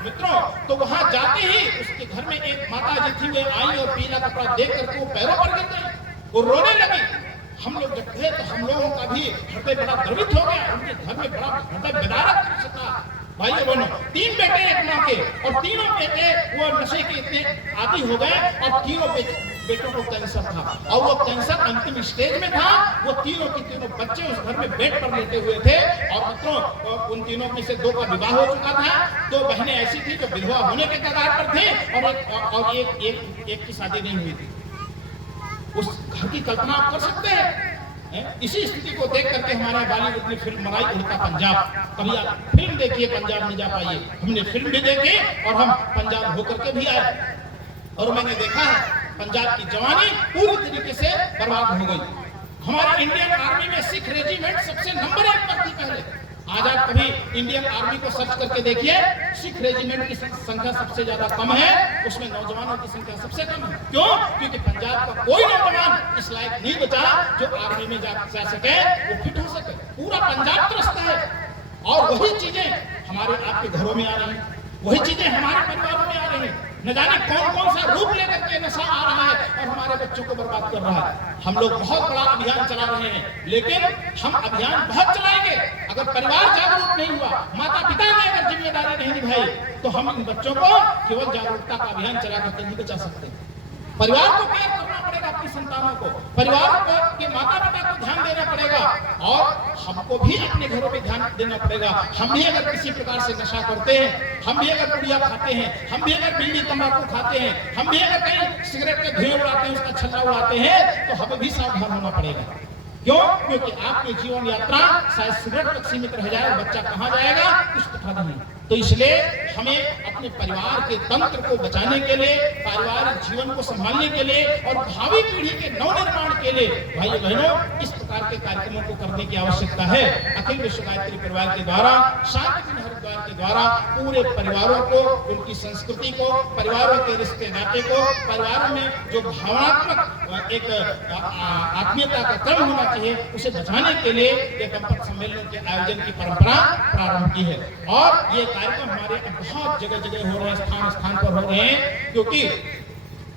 मित्रों तो वहां जाते ही उसके घर में एक माता जी थी, वे आई और पीला कपड़ा देख करके वो पैरों पर गिर गई, वो रोने लगी। हम लोग जब गए तो हम लोगों का भी हृदय बड़ा द्रवित हो गया, उनके घर में बड़ा हृदय बेदारत था। भाइयों बहनों, 3 बेटे एक माँ के, और तीनों बेटे वो नशे के इतने आदी हो गए और तीनों बेटों को कैंसर था और वो कैंसर अंतिम स्टेज में था। वो तीनों के तीनों बच्चे उस घर में बेड पर लेटे हुए थे और मित्रों उन तीनों में से 2 का विवाह हो चुका था। 2 बहनें ऐसी थी जो विधवा होने के कगार पर थे और एक की शादी नहीं हुई थी। उस घर की कल्पना आप कर सकते हैं? इसी स्थिति को देख करके हमारे बॉलीवुड ने फिल्म बनाई उड़ता पंजाब। कभी आप फिल्म देखिए, पंजाब नहीं जा पाइए, हमने फिल्म भी देखी और हम पंजाब होकर के भी आए और मैंने देखा है पंजाब की जवानी पूरी तरीके से बर्बाद हो गई। हमारे इंडियन आर्मी में सिख रेजिमेंट सबसे नंबर 1 पर थी पहले। आज आप कभी इंडियन आर्मी को सर्च करके देखिए, सिख रेजिमेंट की संख्या सबसे ज्यादा कम है, उसमें नौजवानों की संख्या सबसे कम है। क्यों? क्योंकि पंजाब का कोई नौजवान इस लायक नहीं बचा जो आर्मी में जा सके, वो फिट हो सके। पूरा पंजाब त्रस्त है और वही चीजें हमारे आपके घरों में आ रही हैं, वही चीजें हमारे परिवारों में आ रही हैं। न जाने कौन कौन सा रूप लेकर के नशा आ रहा है और हमारे बच्चों को बर्बाद कर रहा है। हम लोग बहुत बड़ा अभियान चला रहे हैं, लेकिन हम अभियान बहुत चलाएंगे, अगर परिवार जागरूक नहीं हुआ, माता पिता ने अगर जिम्मेदारी नहीं निभाई तो हम इन बच्चों को केवल जागरूकता का अभियान चला करके नहीं बचा सकते। परिवार को केयर करना पड़ेगा, अपनी संतानों को, परिवार के माता पिता को ध्यान देना पड़ेगा और हमको भी अपने घरों पे ध्यान देना पड़ेगा। हम भी अगर किसी प्रकार से नशा करते हैं, हम भी अगर पुड़िया खाते हैं, हम भी अगर बीड़ी तंबाकू खाते हैं, हम भी अगर कहीं सिगरेट के धुएं उड़ाते हैं, उसका छल्ला उड़ाते हैं, तो हमें भी सावधान होना पड़ेगा। क्यों? क्योंकि आपकी जीवन यात्रा शायद सिगरेट तक सीमित रह जाए और बच्चा कहाँ जाएगा कुछ पता नहीं। तो इसलिए हमें अपने परिवार के तंत्र को बचाने के लिए, पारिवारिक जीवन को संभालने के लिए और भावी पीढ़ी के नवनिर्माण के लिए भाइयों बहनों इस प्रकार के कार्यक्रमों को करने की आवश्यकता है। अखिल विश्व गायत्री परिवार के द्वारा शांति परिवार के द्वारा पूरे परिवारों को, उनकी संस्कृति को, परिवारों के रिश्ते नाते को, परिवारों में जो भावनात्मक एक आत्मीयता का क्रम होना चाहिए, उसे बचाने के लिए ये दंपत सम्मेलन के आयोजन की परंपरा प्रारंभ की है। और ये कार्यक्रम हमारे बहुत जगह जगह हो रहे हैं, स्थान स्थान पर हो रहे हैं, क्योंकि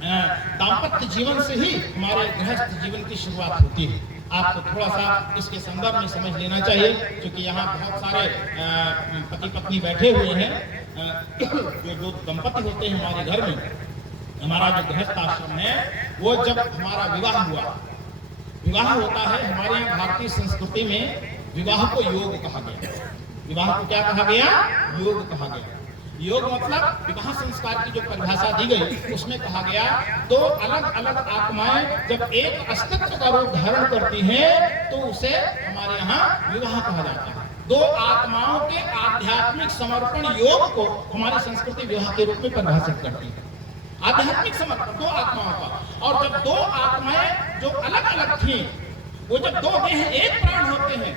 दाम्पत्य जीवन से ही हमारे गृहस्थ जीवन की शुरुआत होती है। आपको थोड़ा सा इसके संदर्भ में समझ लेना चाहिए, क्योंकि यहाँ बहुत सारे पति पत्नी बैठे हुए हैं। जो दंपति होते हैं हमारे घर में, हमारा जो गृहस्थ आश्रम है, वो जब हमारा विवाह हुआ, विवाह होता है हमारे यहाँ भारतीय संस्कृति में, विवाह को योग कहा गया। विवाह को क्या कहा गया? योग कहा गया। योग मतलब विवाह संस्कार की जो परिभाषा दी गई, उसमें कहा गया दो अलग अलग आत्माएं जब एक अस्तित्व का रूप धारण करती हैं, तो उसे हमारे यहाँ विवाह कहा जाता है। दो आत्माओं के आध्यात्मिक समर्पण योग को हमारी संस्कृति विवाह के रूप में परिभाषित करती है। आध्यात्मिक समर्पण दो आत्माओं का, और जब दो आत्माएं जो अलग अलग थी, वो जब दो देह एक प्राण होते हैं,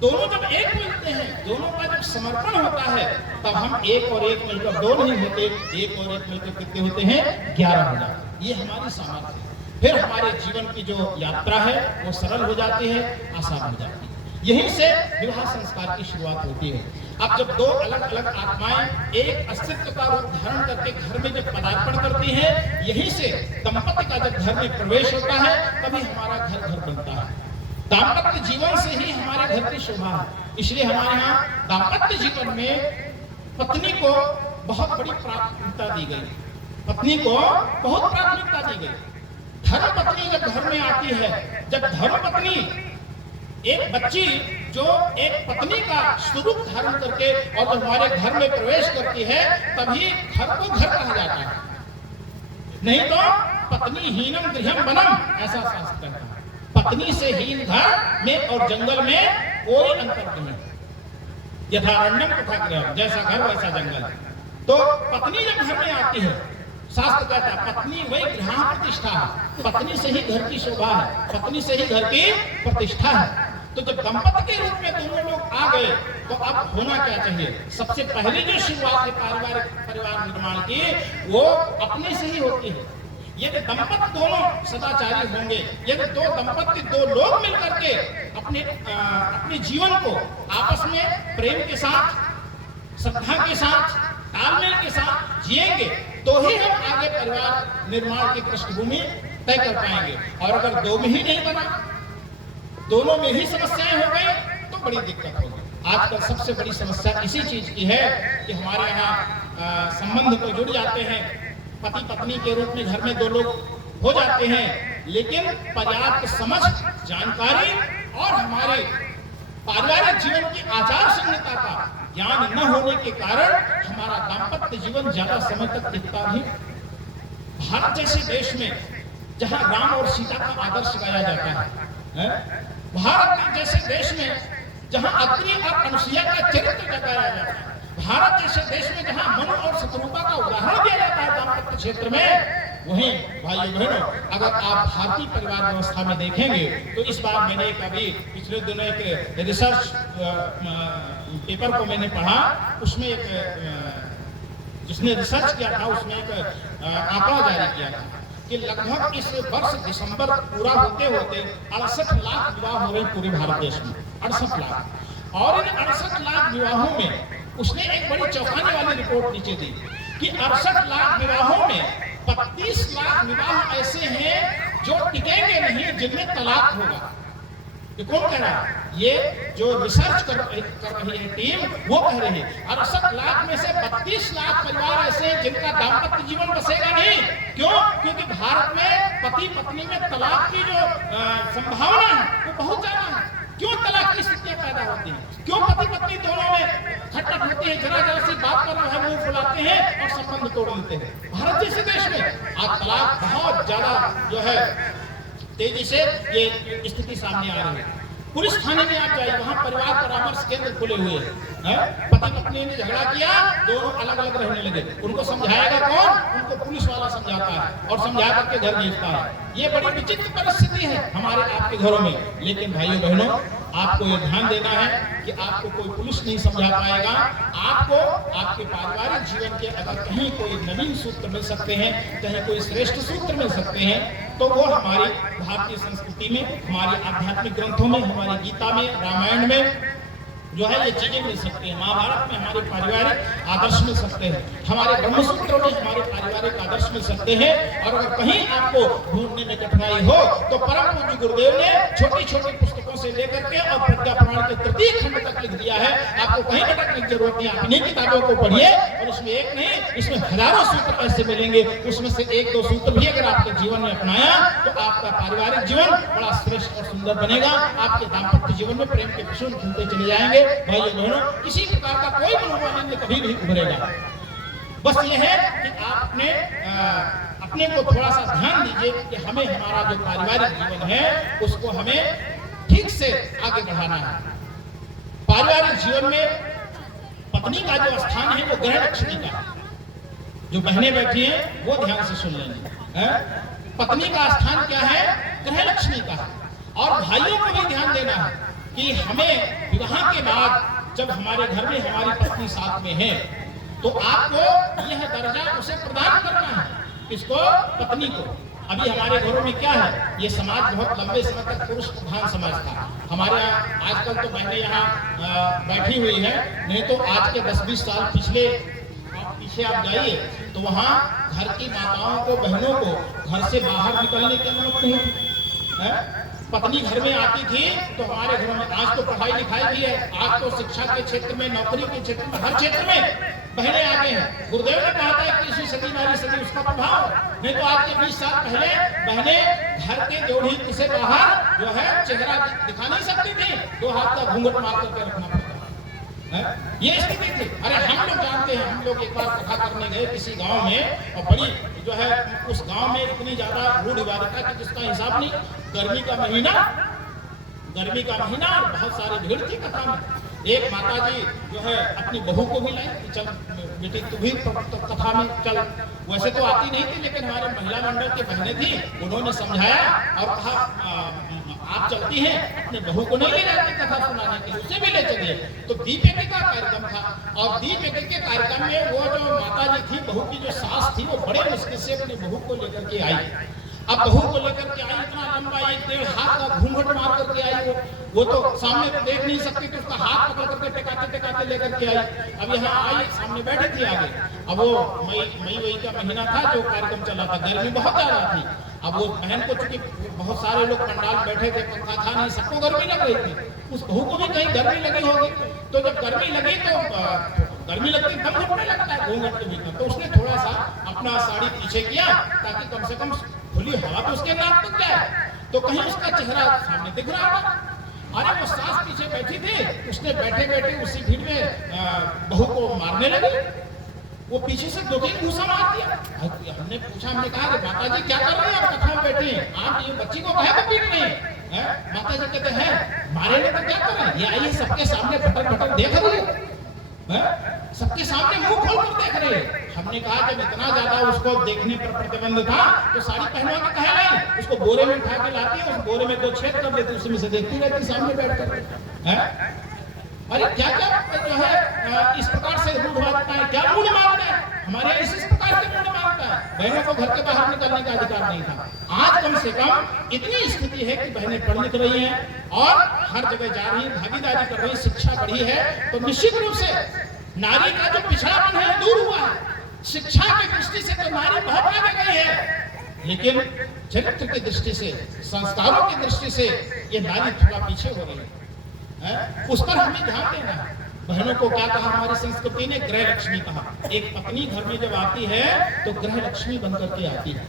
दोनों जब एक मिलते हैं, दोनों का जब समर्पण होता है, तब हम एक और एक मिलकर दो नहीं होते, एक और एक मिलकर कितने होते हैं? 11 हो जाते। ये हमारी सामर्थ्य है। फिर हमारे जीवन की जो यात्रा है वो सरल हो जाती है, आसान हो जाती है। यहीं से विवाह संस्कार की शुरुआत होती है। अब जब दो अलग अलग आत्माएं एक अस्तित्व का रूप धारण करके घर में जब पदार्पण करती हैं, यहीं से दंपति का जब घर में प्रवेश होता है, तभी हमारा घर घर बनता है। दाम्पत्य जीवन से ही हमारे घर की शोभा है। इसलिए हमारे यहाँ दाम्पत्य जीवन में पत्नी को बहुत बड़ी प्राथमिकता दी गई। पत्नी को बहुत प्राथमिकता दी गई। धर्म पत्नी जब घर में आती है, जब धर्म पत्नी एक बच्ची जो एक पत्नी का स्वरूप धारण करके और जब हमारे घर में प्रवेश करती है, तभी घर को घर कहा जाता है। नहीं तो पत्नी हीनम गृहम बनम, ऐसा शास्त्र कहता है। पत्नी से हीन घर में और जंगल में कोई अंतर नहीं। यथारण्यम तथा गृहम, जैसा घर वैसा जंगल। तो पत्नी जब घर में आती है, शास्त्र कहता है पत्नी वही गृह प्रतिष्ठा है। पत्नी से ही घर की शोभा है, पत्नी से ही घर की प्रतिष्ठा है। तो जब दंपति के रूप में दोनों लोग आ गए, तो अब होना क्या चाहिए? सबसे पहली जो शुरुआत है परिवार निर्माण की, वो अपने से ही होती है। यदि दंपति दोनों सदाचारी होंगे, यदि दो दंपति दो लोग मिलकर के अपने जीवन को आपस में प्रेम के साथ, श्रद्धा के साथ, तालमेल के साथ जिएंगे, तो ही हम आगे परिवार निर्माण की पृष्ठभूमि तय कर पाएंगे। और अगर दो में ही नहीं बना, दोनों में ही समस्याएं हो गई, तो बड़ी दिक्कत होगी। आजकल सबसे बड़ी समस्या इसी चीज की है कि हमारे यहाँ संबंध तो जुड़ जाते हैं, पति पत्नी के रूप में घर में दो लोग हो जाते हैं, लेकिन पर्याप्त समझ, जानकारी और हमारे पारिवारिक जीवन की आचार संहिता का ज्ञान न होने के कारण हमारा दाम्पत्य जीवन ज्यादा समय तक टिकता नहीं। भारत जैसे देश में जहां राम और सीता का आदर्श गाया जाता है, भारत जैसे देश में जहां अत्रि और अनुसुईया का चरित्र जगाया जाता है, भारत जैसे देश में जहां मनु और शत्रुपा का उदाहरण दिया जाता है दाम्पत्य क्षेत्र में, वहीं भाइयों बहनों, अगर आप भारतीय परिवार व्यवस्था में देखेंगे, तो इस बार मैंने कभी पिछले दिनों एक रिसर्च पेपर को मैंने पढ़ा, उसमें एक जिसने रिसर्च किया था, उसमें एक आंकड़ा जारी किया था कि लगभग इस वर्ष दिसंबर पूरा होते होते 68 लाख विवाह हो रहे पूरे भारत देश में। 68 लाख। और इन 68 लाख विवाहों में उसने एक बड़ी चौंकाने वाली रिपोर्ट नीचे दी कि 68 लाख विवाहों में 32 लाख विवाह ऐसे हैं जो टिकेंगे नहीं, जिनमें तलाक होगा। ये कौन कह रहा है? ये जो रिसर्च कर रही है टीम, वो कह रही है 68 लाख में से 32 लाख परिवार ऐसे हैं जिनका दाम्पत्य जीवन बसेगा नहीं। क्यों? क्योंकि भारत में पति पत्नी में तलाक की जो संभावना है वो बहुत ज्यादा है। क्यों तलाक की स्थितियां पैदा होती हैं? क्यों पति पत्नी दोनों में खटपट होती है, जरा सी बात पर जो है मुंह फुलाते हैं और संबंध तोड़ लेते हैं? भारत जैसे देश में आज तलाक बहुत ज्यादा जो है तेजी से ये स्थिति सामने आ रही है। पुलिस थाने में आप जाइए, वहां परिवार परामर्श केंद्र खुले हुए हैं। पति पत्नी ने झगड़ा किया, दोनों अलग अलग रहने लगे, उनको समझाएगा कौन? उनको पुलिस वाला समझाता है और समझा करके घर भेजता है। ये बड़ी विचित्र परिस्थिति है हमारे आपके घरों में। लेकिन भाइयों बहनों, आपको ये ध्यान देना है कि आपको कोई पुरुष नहीं समझा पाएगा। आपको आपके पारिवारिक जीवन के अगर कहीं कोई नवीन सूत्र मिल सकते हैं, कहीं कोई श्रेष्ठ सूत्र मिल सकते हैं, तो वो हमारी भारतीय संस्कृति में, हमारे आध्यात्मिक ग्रंथों में, हमारी गीता में, रामायण में जो है ये चीजें मिल सकती हैं। महाभारत में हमारे पारिवारिक आदर्श मिल सकते हैं, हमारे ब्रह्मसूत्रों में हमारे पारिवारिक आदर्श मिल सकते हैं। और अगर कहीं आपको ढूंढने में कठिनाई हो तो परम पूज्य गुरुदेव ने छोटी छोटी पुस्तकों से लेकर के और प्रज्ञा पुराण के तृतीय खंड तक लिख दिया है। आपको कहीं भटकने की जरूरत नहीं, आप इन्हीं किताबों को पढ़िए और इसमें एक नहीं, इसमें हजारों सूत्र ऐसे मिलेंगे। उसमें से एक दो सूत्र भी अगर आपके जीवन में अपनाया तो आपका पारिवारिक जीवन बड़ा श्रेष्ठ और सुंदर बनेगा। आपके दाम्पत्य जीवन में प्रेम के फूल खिलते चले जाएंगे। भाइयों बहनों, किसी प्रकार का कोई मनोमालिन्य कभी नहीं उभरेगा। बस ये है कि आप अपने को थोड़ा सा ध्यान दीजिए कि हमें हमारा जो पारिवारिक जीवन है उसको हमें ठीक से आगे बढ़ाना है। पारिवारिक जीवन में पत्नी का जो स्थान है वो गृह लक्ष्मी का, जो बहनें बैठी हैं वो ध्यान से सुन लेंगे। पत्नी का स्थान क्या है? गृह लक्ष्मी का है। और भाइयों को भी ध्यान देना है कि हमें विवाह के बाद जब हमारे घर में हमारी पत्नी साथ में है तो आपको यह दर्जा उसे प्रदान करना है। इसको पत्नी को। अभी हमारे घरों में क्या है, ये समाज बहुत लंबे समय तक पुरुष प्रधान समाज था। हमारे यहाँ आजकल तो बहनें यहाँ बैठी हुई है, नहीं तो आज के 10-20 साल पीछे आप जाइए तो वहाँ घर की माताओं को, बहनों को घर से बाहर निकलने की अनुमति नहीं थी। पत्नी घर में आती थी तो हमारे घरों में, आज तो पढ़ाई लिखाई भी है, आज तो शिक्षा के क्षेत्र में, नौकरी के क्षेत्र में, हर क्षेत्र में बहनें आगे हैं। गुरुदेव ने कहा था कि इसी सदी नारी सदी उसका प्रभाव। नहीं तो आज के 20 साल पहले बहनें घर के जोड़ी से बाहर जो है चेहरा दिखा नहीं सकती थी, 2 हाथ का घूंघट मार करके रखना पड़ता। ये स्थिति थी। अरे हम लोग जानते हैं, हम लोग एक बार कथा करने गए किसी गांव में और बड़ी जो है उस गांव में इतनी ज्यादा रूढ़िवादिता की जिसका हिसाब नहीं। गर्मी का महीना और बहुत सारी भीड़ थी कथा में। एक माता जी जो है अपनी बहू को भी लाई कि चल बेटी तू भी कथा में चल। वैसे तो आती नहीं थी, लेकिन हमारे महिला मंडल की बहनें थी, उन्होंने समझाया और कहा आप चलती हैं, अपने बहू को नहीं ले जाती कथा सुनाने के लिए, उसे भी ले चलिए। तो दीप यज्ञ का कार्यक्रम था और दीप यज्ञ के कार्यक्रम में वो जो माता जी थी, बहू की जो सास थी, वो बड़े मुश्किल से अपनी बहू को लेकर के आई। अब बहू को लेकर के आई, इतना लंबा 1-1.5 हाथ का घूंघट मार करके आई। वो तो सामने तो देख नहीं सकती, तो उसका हाथ पकड़ करके टिकाते लेकर के आई। अब यहाँ आई, सामने बैठी थी आगे। अब वो मई का महीना था, जो कार्यक्रम चला था, गर्मी बहुत ज्यादा थी। अब वो बहन को, चूंकि बहुत सारे लोग पंडाल बैठे थे, पंखा था नहीं, सबको गर्मी लग रही थी। उस बहू को भी कहीं गर्मी लगी होगी। तो जब गर्मी लगी तो गर्मी लगती दम घुटने लगता है घूंघट के भीतर। तो उसने थोड़ा सा अपना साड़ी पीछे किया ताकि कम से कम खुली हवा तो उसके नाक तक जाए, तो कहीं उसका चेहरा सामने दिख रहा था। अरे वो सास पीछे बैठी थी, उसने बैठे उसी भीड़ में बहू को मारने लगी। वो पीछे से 2-3 घूसा मार दिया। हमने पूछा, हमने कहा कि माता जी क्या कर रहे हैं, आप कथा में बैठी हैं, आप ये बच्ची को कहे तो पीट रही हैं? माता जी कहते हैं मारे ने तो क्या करें, ये आइए सबके सामने भटक देख रही है, सबके सामने मुंह खोल कर देख रहे हैं। हमने कहा जब इतना ज्यादा उसको देखने पर प्रतिबंध था तो साड़ी पहनवा के कहे नहीं, उसको बोरे में उठा के लाती है, उस बोरे में 2 छेद कर देती, उसमें से देखती रहती सामने बैठ कर। अरे क्या जो है इस प्रकार से मूड मारता है, क्या मूड मारता है, हमारे इस प्रकार के मूड मारता है। बहनों को घर के बाहर निकलने का अधिकार नहीं था। आज कम से कम इतनी स्थिति है कि बहनें पढ़ लिख रही हैं और हर जगह जा रही, भागीदारी कर रही, शिक्षा बढ़ी है, तो निश्चित रूप से नारी का जो पिछड़ापन है दूर हुआ है। शिक्षा की दृष्टि से तो नारी बहुत आगे गई है, लेकिन चरित्र की दृष्टि से, संस्कारों की दृष्टि से ये नारी थोड़ा पीछे हो रही है। उस पर हमें ध्यान देना है। बहनों को क्या कहा हमारी संस्कृति ने? गृह लक्ष्मी कहा। एक पत्नी घर में जब आती है तो गृह लक्ष्मी बनकर के आती है,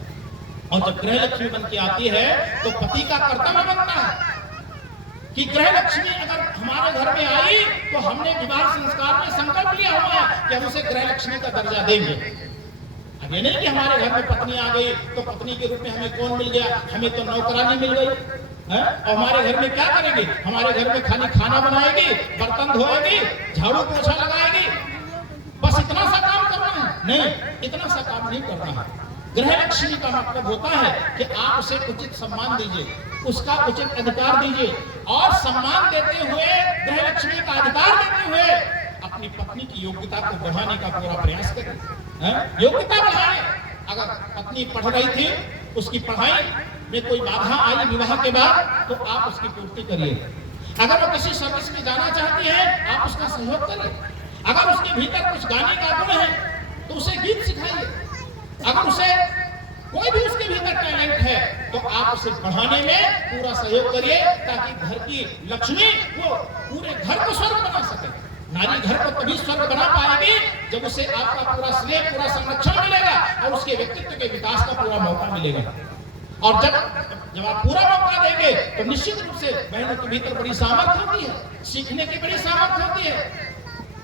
और जब गृह लक्ष्मी बन के आती है तो पति का कर्तव्य बनता है कि गृह लक्ष्मी अगर हमारे घर में आई तो हमने विवाह संस्कार में संकल्प लिया हुआ है कि हम उसे गृह लक्ष्मी का दर्जा देंगे। अब ये नहीं कि हमारे घर में पत्नी आ गई तो पत्नी के रूप में हमें कौन मिल गया, हमें तो नौकरानी मिल गई। और हमारे घर में क्या करेगी? हमारे घर में खाली खाना बनाएगी, बर्तन धोएगी, झाड़ू पोछा लगाएगी, बस इतना सा काम करना है? नहीं, इतना सा काम नहीं करना है। गृह लक्ष्मी का मतलब होता है कि आप उसे उचित सम्मान दीजिए, उसका उचित अधिकार दीजिए और सम्मान देते हुए, गृह लक्ष्मी का अधिकार देते हुए अपनी पत्नी की योग्यता को बढ़ाने का पूरा प्रयास करें। योग्यता बढ़ाएं। अगर पत्नी पढ़ रही थी, उसकी पढ़ाई में कोई बाधा आई विवाह के बाद, तो आप उसकी पूर्ति करिए। अगर वो किसी सर्विस में जाना चाहती है, आप उसका सहयोग करिए। अगर उसके भीतर कुछ गाने का गुण है, तो उसे गीत सिखाइए। अगर उसे कोई भी उसके भीतर टैलेंट है, तो आप उसे बढ़ाने में पूरा सहयोग करिए, ताकि घर की लक्ष्मी वो पूरे घर को स्वर्ग बना सके। नारी घर को तभी स्वर्ग बना पाएगी जब उसे आपका पूरा स्नेह, पूरा संरक्षण मिलेगा और उसके व्यक्तित्व के विकास का पूरा मौका मिलेगा। और जब आप पूरा मौका देंगे, तो निश्चित रूप से बहनों के भीतर बड़ी सामर्थ्य होती है, सीखने की बड़ी सामर्थ्य होती है।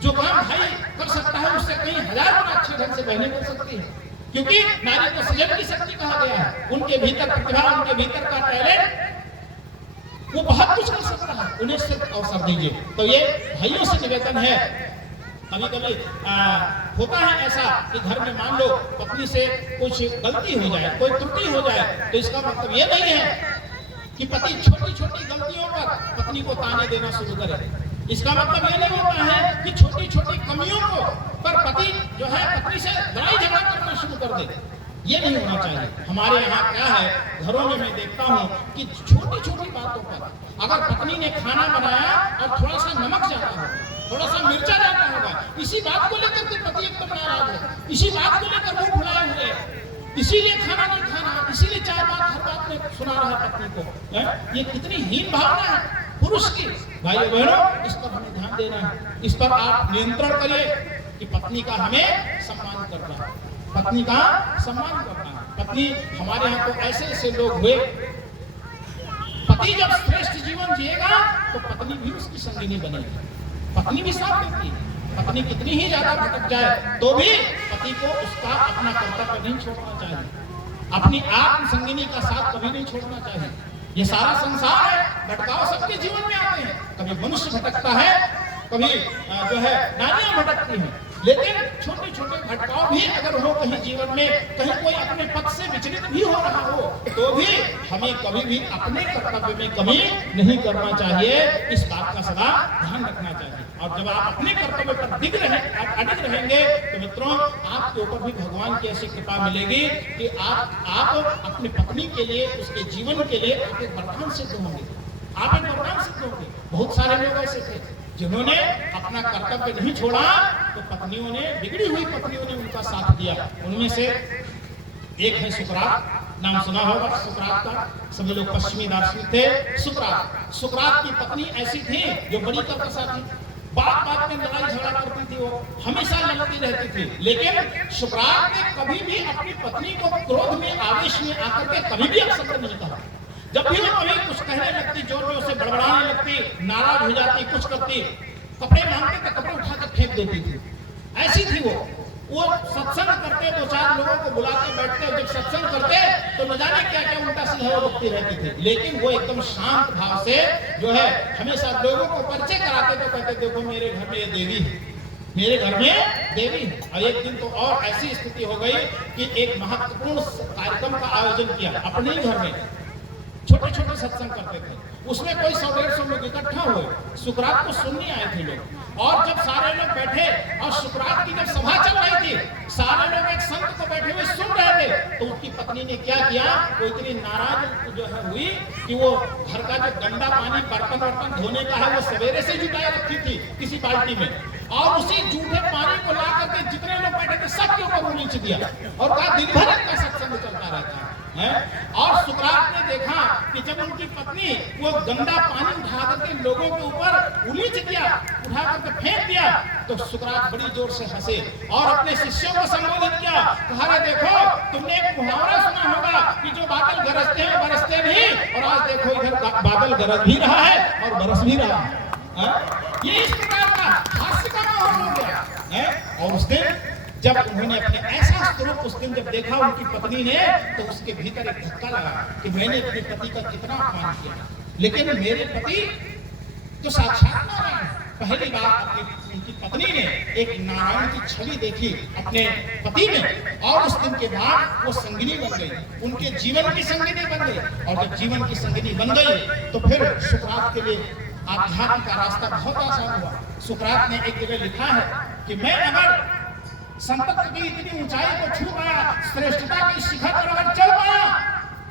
जो काम भाई कर सकता है, उससे कहीं हजार गुना अच्छे ढंग से बहनें कर सकती है, क्योंकि नारी को सृजन की शक्ति कहा गया है। उनके भीतर प्रतिभा, उनके भीतर का टैलेंट, वो बहुत कुछ कर सकता है। उन्हें सिर्फ अवसर दीजिए। तो ये भाइयों से निवेदन है। कभी कभी होता है ऐसा कि घर में मान लो पत्नी से कुछ गलती हो जाए, कोई त्रुटि हो जाए, तो इसका मतलब ये नहीं है कि पति छोटी छोटी गलतियों पर पत्नी को ताने देना शुरू करे। इसका मतलब ये नहीं होता है कि छोटी छोटी कमियों को पर पति जो है पत्नी से लड़ाई झगड़ा करना शुरू कर दे। ये नहीं होना चाहिए। हमारे यहाँ क्या है, घरों में मैं देखता हूँ कि छोटी छोटी बातों पर अगर पत्नी ने खाना बनाया और थोड़ा सा नमक ज्यादा हो, थोड़ा सा मिर्चा ज्यादा होगा, इसी बात को लेकर के पति एकदम नाराज है, इसी बात को लेकर मुंह फुलाए हुए हैं, इसीलिए खाना नहीं खाना, इसीलिए चार बात हर बात में सुना रहा है पत्नी को। ये कितनी हीन भावना है पुरुष की। भाइयों बहनों, इस पर हमें ध्यान देना है। इस पर आप नियंत्रण करिए कि पत्नी का हमें सम्मान करना है, पत्नी का सम्मान करना है। पत्नी, हमारे यहाँ तो ऐसे ऐसे लोग हुए, पति जब श्रेष्ठ जीवन जिएगा तो पत्नी भी उसकी संगिनी बनेगी। पत्नी भी साथ देती है। पत्नी कितनी ही ज्यादा भटक जाए तो भी पति को उसका अपना कर्तव्य नहीं छोड़ना चाहिए, अपनी आत्म संगिनी का साथ कभी नहीं छोड़ना चाहिए। ये सारा संसार है, भटकाव सबके जीवन में आते हैं। कभी मनुष्य भटकता है, कभी जो है नारियां भटकती हैं, लेकिन छोटे छोटे भटकाव भी अगर हो कहीं जीवन में, कहीं कोई अपने पथ से विचलित भी हो रहा हो, तो भी हमें कभी भी अपने कर्तव्य में कमी नहीं करना चाहिए। इस बात का सदा ध्यान रखना चाहिए। और जब आप अपने कर्तव्य पर अडिग रहेंगे, तो मित्रों आपके ऊपर भी भगवान की ऐसी कृपा मिलेगी कि आप अपनी पत्नी के लिए, उसके जीवन के लिए आप एक वरदान सिद्ध होंगे। आप एक वरदान सिद्ध होंगे। बहुत सारे लोग ऐसे थे जिन्होंने अपना कर्तव्य नहीं छोड़ा, तो पत्नियों ने, बिगड़ी हुई पत्नियों ने उनका साथ दिया। उनमें से एक है सुकरात, नाम सुना होगा सुकरात का। सभी लोग पश्चिमी दार्शनिक थे। सुकरात की पत्नी ऐसी थी जो बड़ी तपस्या थी, बात बात में लड़ाई झगड़ा करती थी, वो हमेशा लड़ती रहती थी। लेकिन सुकरात ने कभी भी अपनी पत्नी को क्रोध में, आवेश में आकर के कभी भी अपशब्द नहीं कहा। जब भी वो कभी कुछ कहने लगती, जोर में उसे बड़बड़ाने लगती, नाराज हो जाती, कुछ करती, कपड़े मांगते तो कपड़े उठाकर फेंक देती थी। ऐसी थी वो सत्संग करते, दो चार लोगों को बुलाते बैठते, जब सत्संग करते तो न जाने क्या क्या उल्टा सीधा वो बकती रहती थी। लेकिन वो एकदम शांत भाव से जो है हमेशा लोगों को परिचय कराते, तो कहते देखो मेरे घर में ये देवी है, मेरे घर में देवी है। और एक दिन तो और ऐसी स्थिति हो गई कि एक महत्वपूर्ण कार्यक्रम का आयोजन किया अपने ही घर में। छोटे छोटे सत्संग करते थे, उसमें कोई 100-150 लोग इकट्ठा हुए, सुकरात को सुनने आए थे लोग। और जब सारे लोग बैठे और सुकरात की जब सभा चल रही थी, सारे लोग एक संत को बैठे हुए सुन रहे थे, तो उसकी पत्नी ने क्या किया, वो इतनी नाराज जो है हुई कि वो घर का जो गंदा पानी बर्तन धोने का है वो सवेरे से जुटाए रखी थी किसी बाल्टी में, और उसी जूठे पानी को ला करके जितने लोग बैठे थे सबके ऊपर उलीच दिया और कहा दिन भर इनका सत्संग चलता रहता है। और सुकरात ने देखा कि जब उनकी पत्नी वो गंदा पानी उठा करके लोगों के ऊपर उलीच दिया, उठा करके फेंक दिया, तो सुकरात बड़ी जोर से हंसे और अपने शिष्यों को संबोधित किया, कहा देखो तुमने एक मुहावरा सुना होगा कि जो बादल गरजते हैं बरसते नहीं, और आज देखो इधर बादल गरज भी रहा है और बरस भी रहा है। ये इस प्रकार का हास्य का माहौल हो गया। और उस दिन जब उन्होंने अपने ऐसा स्वरूप उस दिन जब देखा उनकी पत्नी ने, तो उसके भीतर एक धक्का लगा कि मैंने अपने पति का कितना अपमान किया, लेकिन मेरे पति तो साक्षात नारायण है, पहली बार उनकी पत्नी ने एक नारायण की छवि देखी अपने पति में, और उस दिन के बाद वो संगिनी बन गई, उनके जीवन की संगिनी बन गई। और जब जीवन की संगिनी बन गई तो फिर सुकरात के लिए आध्यात्म का रास्ता बहुत आसान हुआ। सुकरात ने एक जगह लिखा है कि मैं अगर संपत्ति की इतनी ऊंचाई को छू पाया, श्रेष्ठता की शिखर पर अगर चढ़ पाया,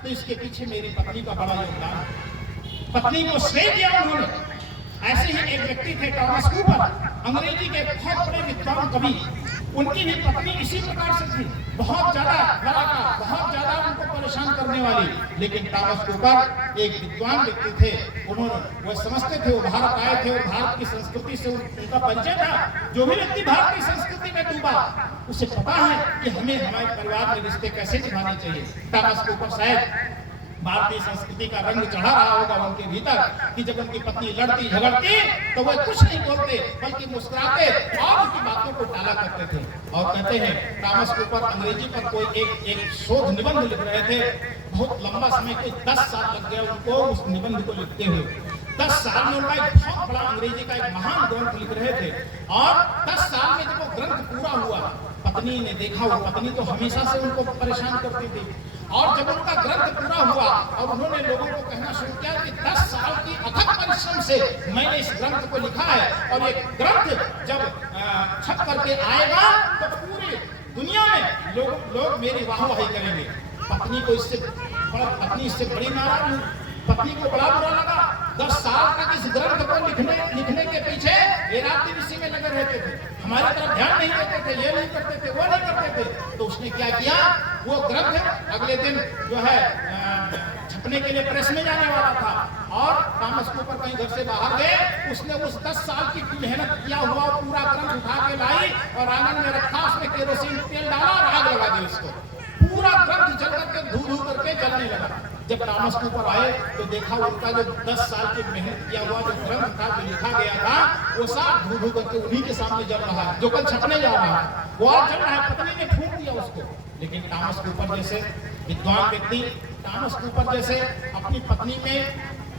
तो इसके पीछे मेरी पत्नी का बड़ा योगदान है। पत्नी को श्रेय दिया उन्होंने। ऐसे ही एक व्यक्ति थे टॉमस कूपर, अंग्रेजी के बहुत बड़े विद्वान कवि। उनकी भी पत्नी इसी प्रकार से थी, बहुत ज्यादा लड़ाका, बहुत ज्यादा उनको परेशान करने वाली। लेकिन टॉमस कूपर एक विद्वान व्यक्ति थे, उन्होंने वो समझते थे, वो भारत आए थे और भारत की संस्कृति से उनका परिचय था। जो भी व्यक्ति भारत की संस्कृति में डूबा, उसे पता है कि हमें हमारे परिवार में रिश्ते कैसे निभाने चाहिए। टॉमस कूपर शायद भारतीय संस्कृति का रंग चढ़ा रहा होगा उनके भीतर कि जब उनकी पत्नी लड़ती झगड़ती तो वो कुछ नहीं बोलते, बल्कि मुस्कुराते और उनकी बातों को टाला करते थे। और कहते हैं टॉमस कूपर अंग्रेजी पर कोई एक शोध निबंध लिख रहे थे। बहुत लंबा समय, कोई 10 साल लग गया उनको उस निबंध को लिखते हुए। 10 साल में उनका एक बहुत बड़ा अंग्रेजी का एक महान ग्रंथ लिख रहे थे। और 10 साल में जब वो ग्रंथ पूरा हुआ, पत्नी ने देखा, वो पत्नी तो हमेशा से उनको परेशान करती थी। और जब उनका ग्रंथ पूरा हुआ और उन्होंने लोगों को कहना शुरू किया कि 10 साल की अथक परिश्रम से मैंने इस ग्रंथ को लिखा है, और एक ग्रंथ जब छप करके आएगा तो पूरी दुनिया में लोग मेरी वाहवाही करेंगे। पत्नी इससे बड़ी नाराज हुई। पत्नी को बड़ा बुरा लगा। 10 साल तक इस ग्रंथ को लिखने के पीछे ये रात दिन इसी में लगे रहते थे, हमारी तरफ ध्यान नहीं देते थे, ये नहीं करते थे, वो नहीं करते थे। तो उसने क्या किया, वो ग्रंथ अगले दिन जो है छपने के लिए प्रेस में जाने वाला था, और टॉमस कूपर कहीं घर से बाहर गए। उसने उस 10 साल की मेहनत किया हुआ पूरा ग्रंथ उठा के लाई और आंगन में रखा, उसमें केरोसिन तेल डाला और आग लगा दी उसको। पूरा ग्रंथ जल करके धू करके जलने लगा। जब टॉमस कूपर आए तो देखा उनका जो 10 साल की मेहनत किया हुआ जो ग्रंथ था, जो लिखा गया था, वो सब धू करके उन्हीं के सामने जल रहा है, जो कल छपने जा रहा है, वो आज जल रहा है। पत्नी ने फूंक दिया उसको। लेकिन टॉमस कूपर जैसे विद्वान व्यक्ति, टॉमस कूपर जैसे अपनी पत्नी में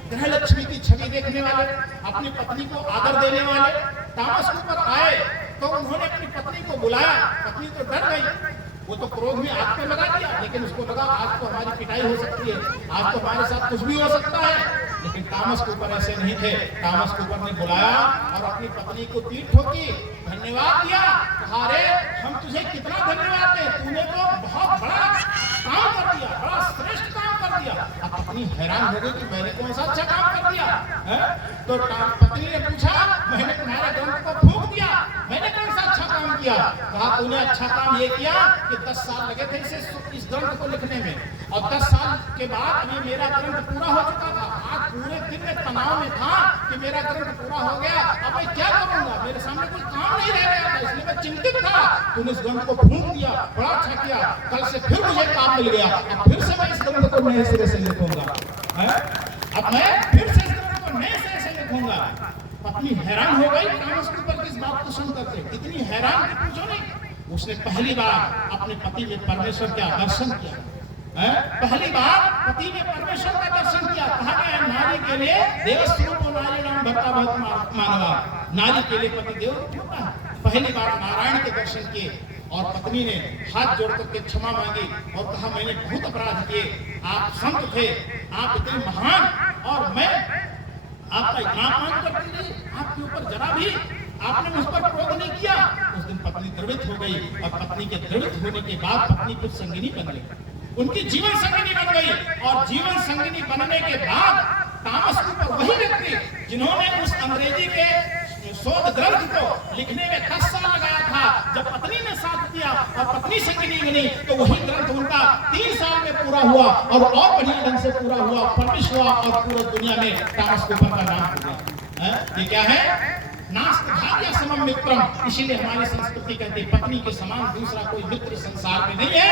ग्रह लक्ष्मी की छवि देखने वाले, अपनी पत्नी को आदर देने वाले टॉमस कूपर आए तो उन्होंने अपनी पत्नी को बुलाया। पत्नी तो डर गई, वो तो क्रोध में आग पे लगा दिया, लेकिन उसको लगा आज तो हमारी पिटाई हो सकती है, आज तो हमारे साथ कुछ भी हो सकता है। लेकिन टॉमस कूपर ऐसे नहीं थे। टॉमस कूपर ने बुलाया और अपनी पत्नी को पीठ ठोकी, धन्यवाद दिया, कहा रे हम तुझे कितना धन्यवाद दें, तूने तो बहुत बड़ा काम कर दिया, बड़ा श्रेष्ठ काम कर दिया। अब पत्नी हैरान हो गई कि मैंने कौन सा अच्छा काम कर दिया है? तो पत्नी ने पूछा, मैंने तुम्हारे ग्रंथ को फूंक दिया, मैंने कौन सा अच्छा काम किया? कहा तूने अच्छा काम ये किया कि 10 साल लगे थे इस ग्रंथ को लिखने में, और 10 साल के बाद अभी मेरा ग्रंथ पूरा हो चुका था। आज पूरे दिन में तनाव में था कि मेरा ग्रंथ पूरा हो गया, अब मैं क्या करूंगा, मेरे सामने कोई काम नहीं रह गया था, इसलिए मैं चिंतित था। तूने इस ग्रंथ को फूंक दिया, बड़ा अच्छा किया, कल से फिर मुझे काम मिल गया, अब फिर से मैं इस ग्रंथ को नए सिरे से लिखूंगा, अब मैं फिर से इस ग्रंथ को नए सिरे से लिखूंगा। पत्नी हैरान हो गई टॉमस कूपर की इस बात को सुनकर के, इतनी हैरान कि पूछो नहीं। उसने पहली बार अपने पति में परमेश्वर का दर्शन किया, पहली बार पति ने परमेश्वर का दर्शन किया। कहा गया नारी के लिए देवस्वरूप नारी नाम भर्ता बहुत मानवा, नारी के लिए पति देव होता है। पहली बार नारायण के दर्शन किए और पत्नी ने हाथ जोड़ करके क्षमा मांगी और कहा मैंने बहुत अपराध किए, आप संत थे, आप इतने महान, और मैं आपका इतना अपमान करती रही, आपके ऊपर जरा भी आपने मुझ पर क्रोध नहीं किया। उस दिन पत्नी द्रवित हो गई, और पत्नी के द्रवित होने के बाद पत्नी फिर संगिनी बन गई, उनकी जीवन संगिनी बन गई। और जीवन संगिनी बनने के बाद टॉमस कूपर वही व्यक्ति जिन्होंने उस अंग्रेजी के शोध ग्रंथ को लिखने में 10 साल लगाया था, जब पत्नी ने साथ दिया और पत्नी संगिनी बनी तो वही ग्रंथ उनका 3 साल में पूरा हुआ, और बढ़िया ढंग से पूरा हुआ, पब्लिश हुआ, और पूरी दुनिया में टॉमस कूपर का नाम हो गया। ये क्या है? नास्त भाग्य समम मित्रम। इसीलिए हमारी संस्कृति कहती है पत्नी के समान दूसरा कोई मित्र संसार में नहीं है।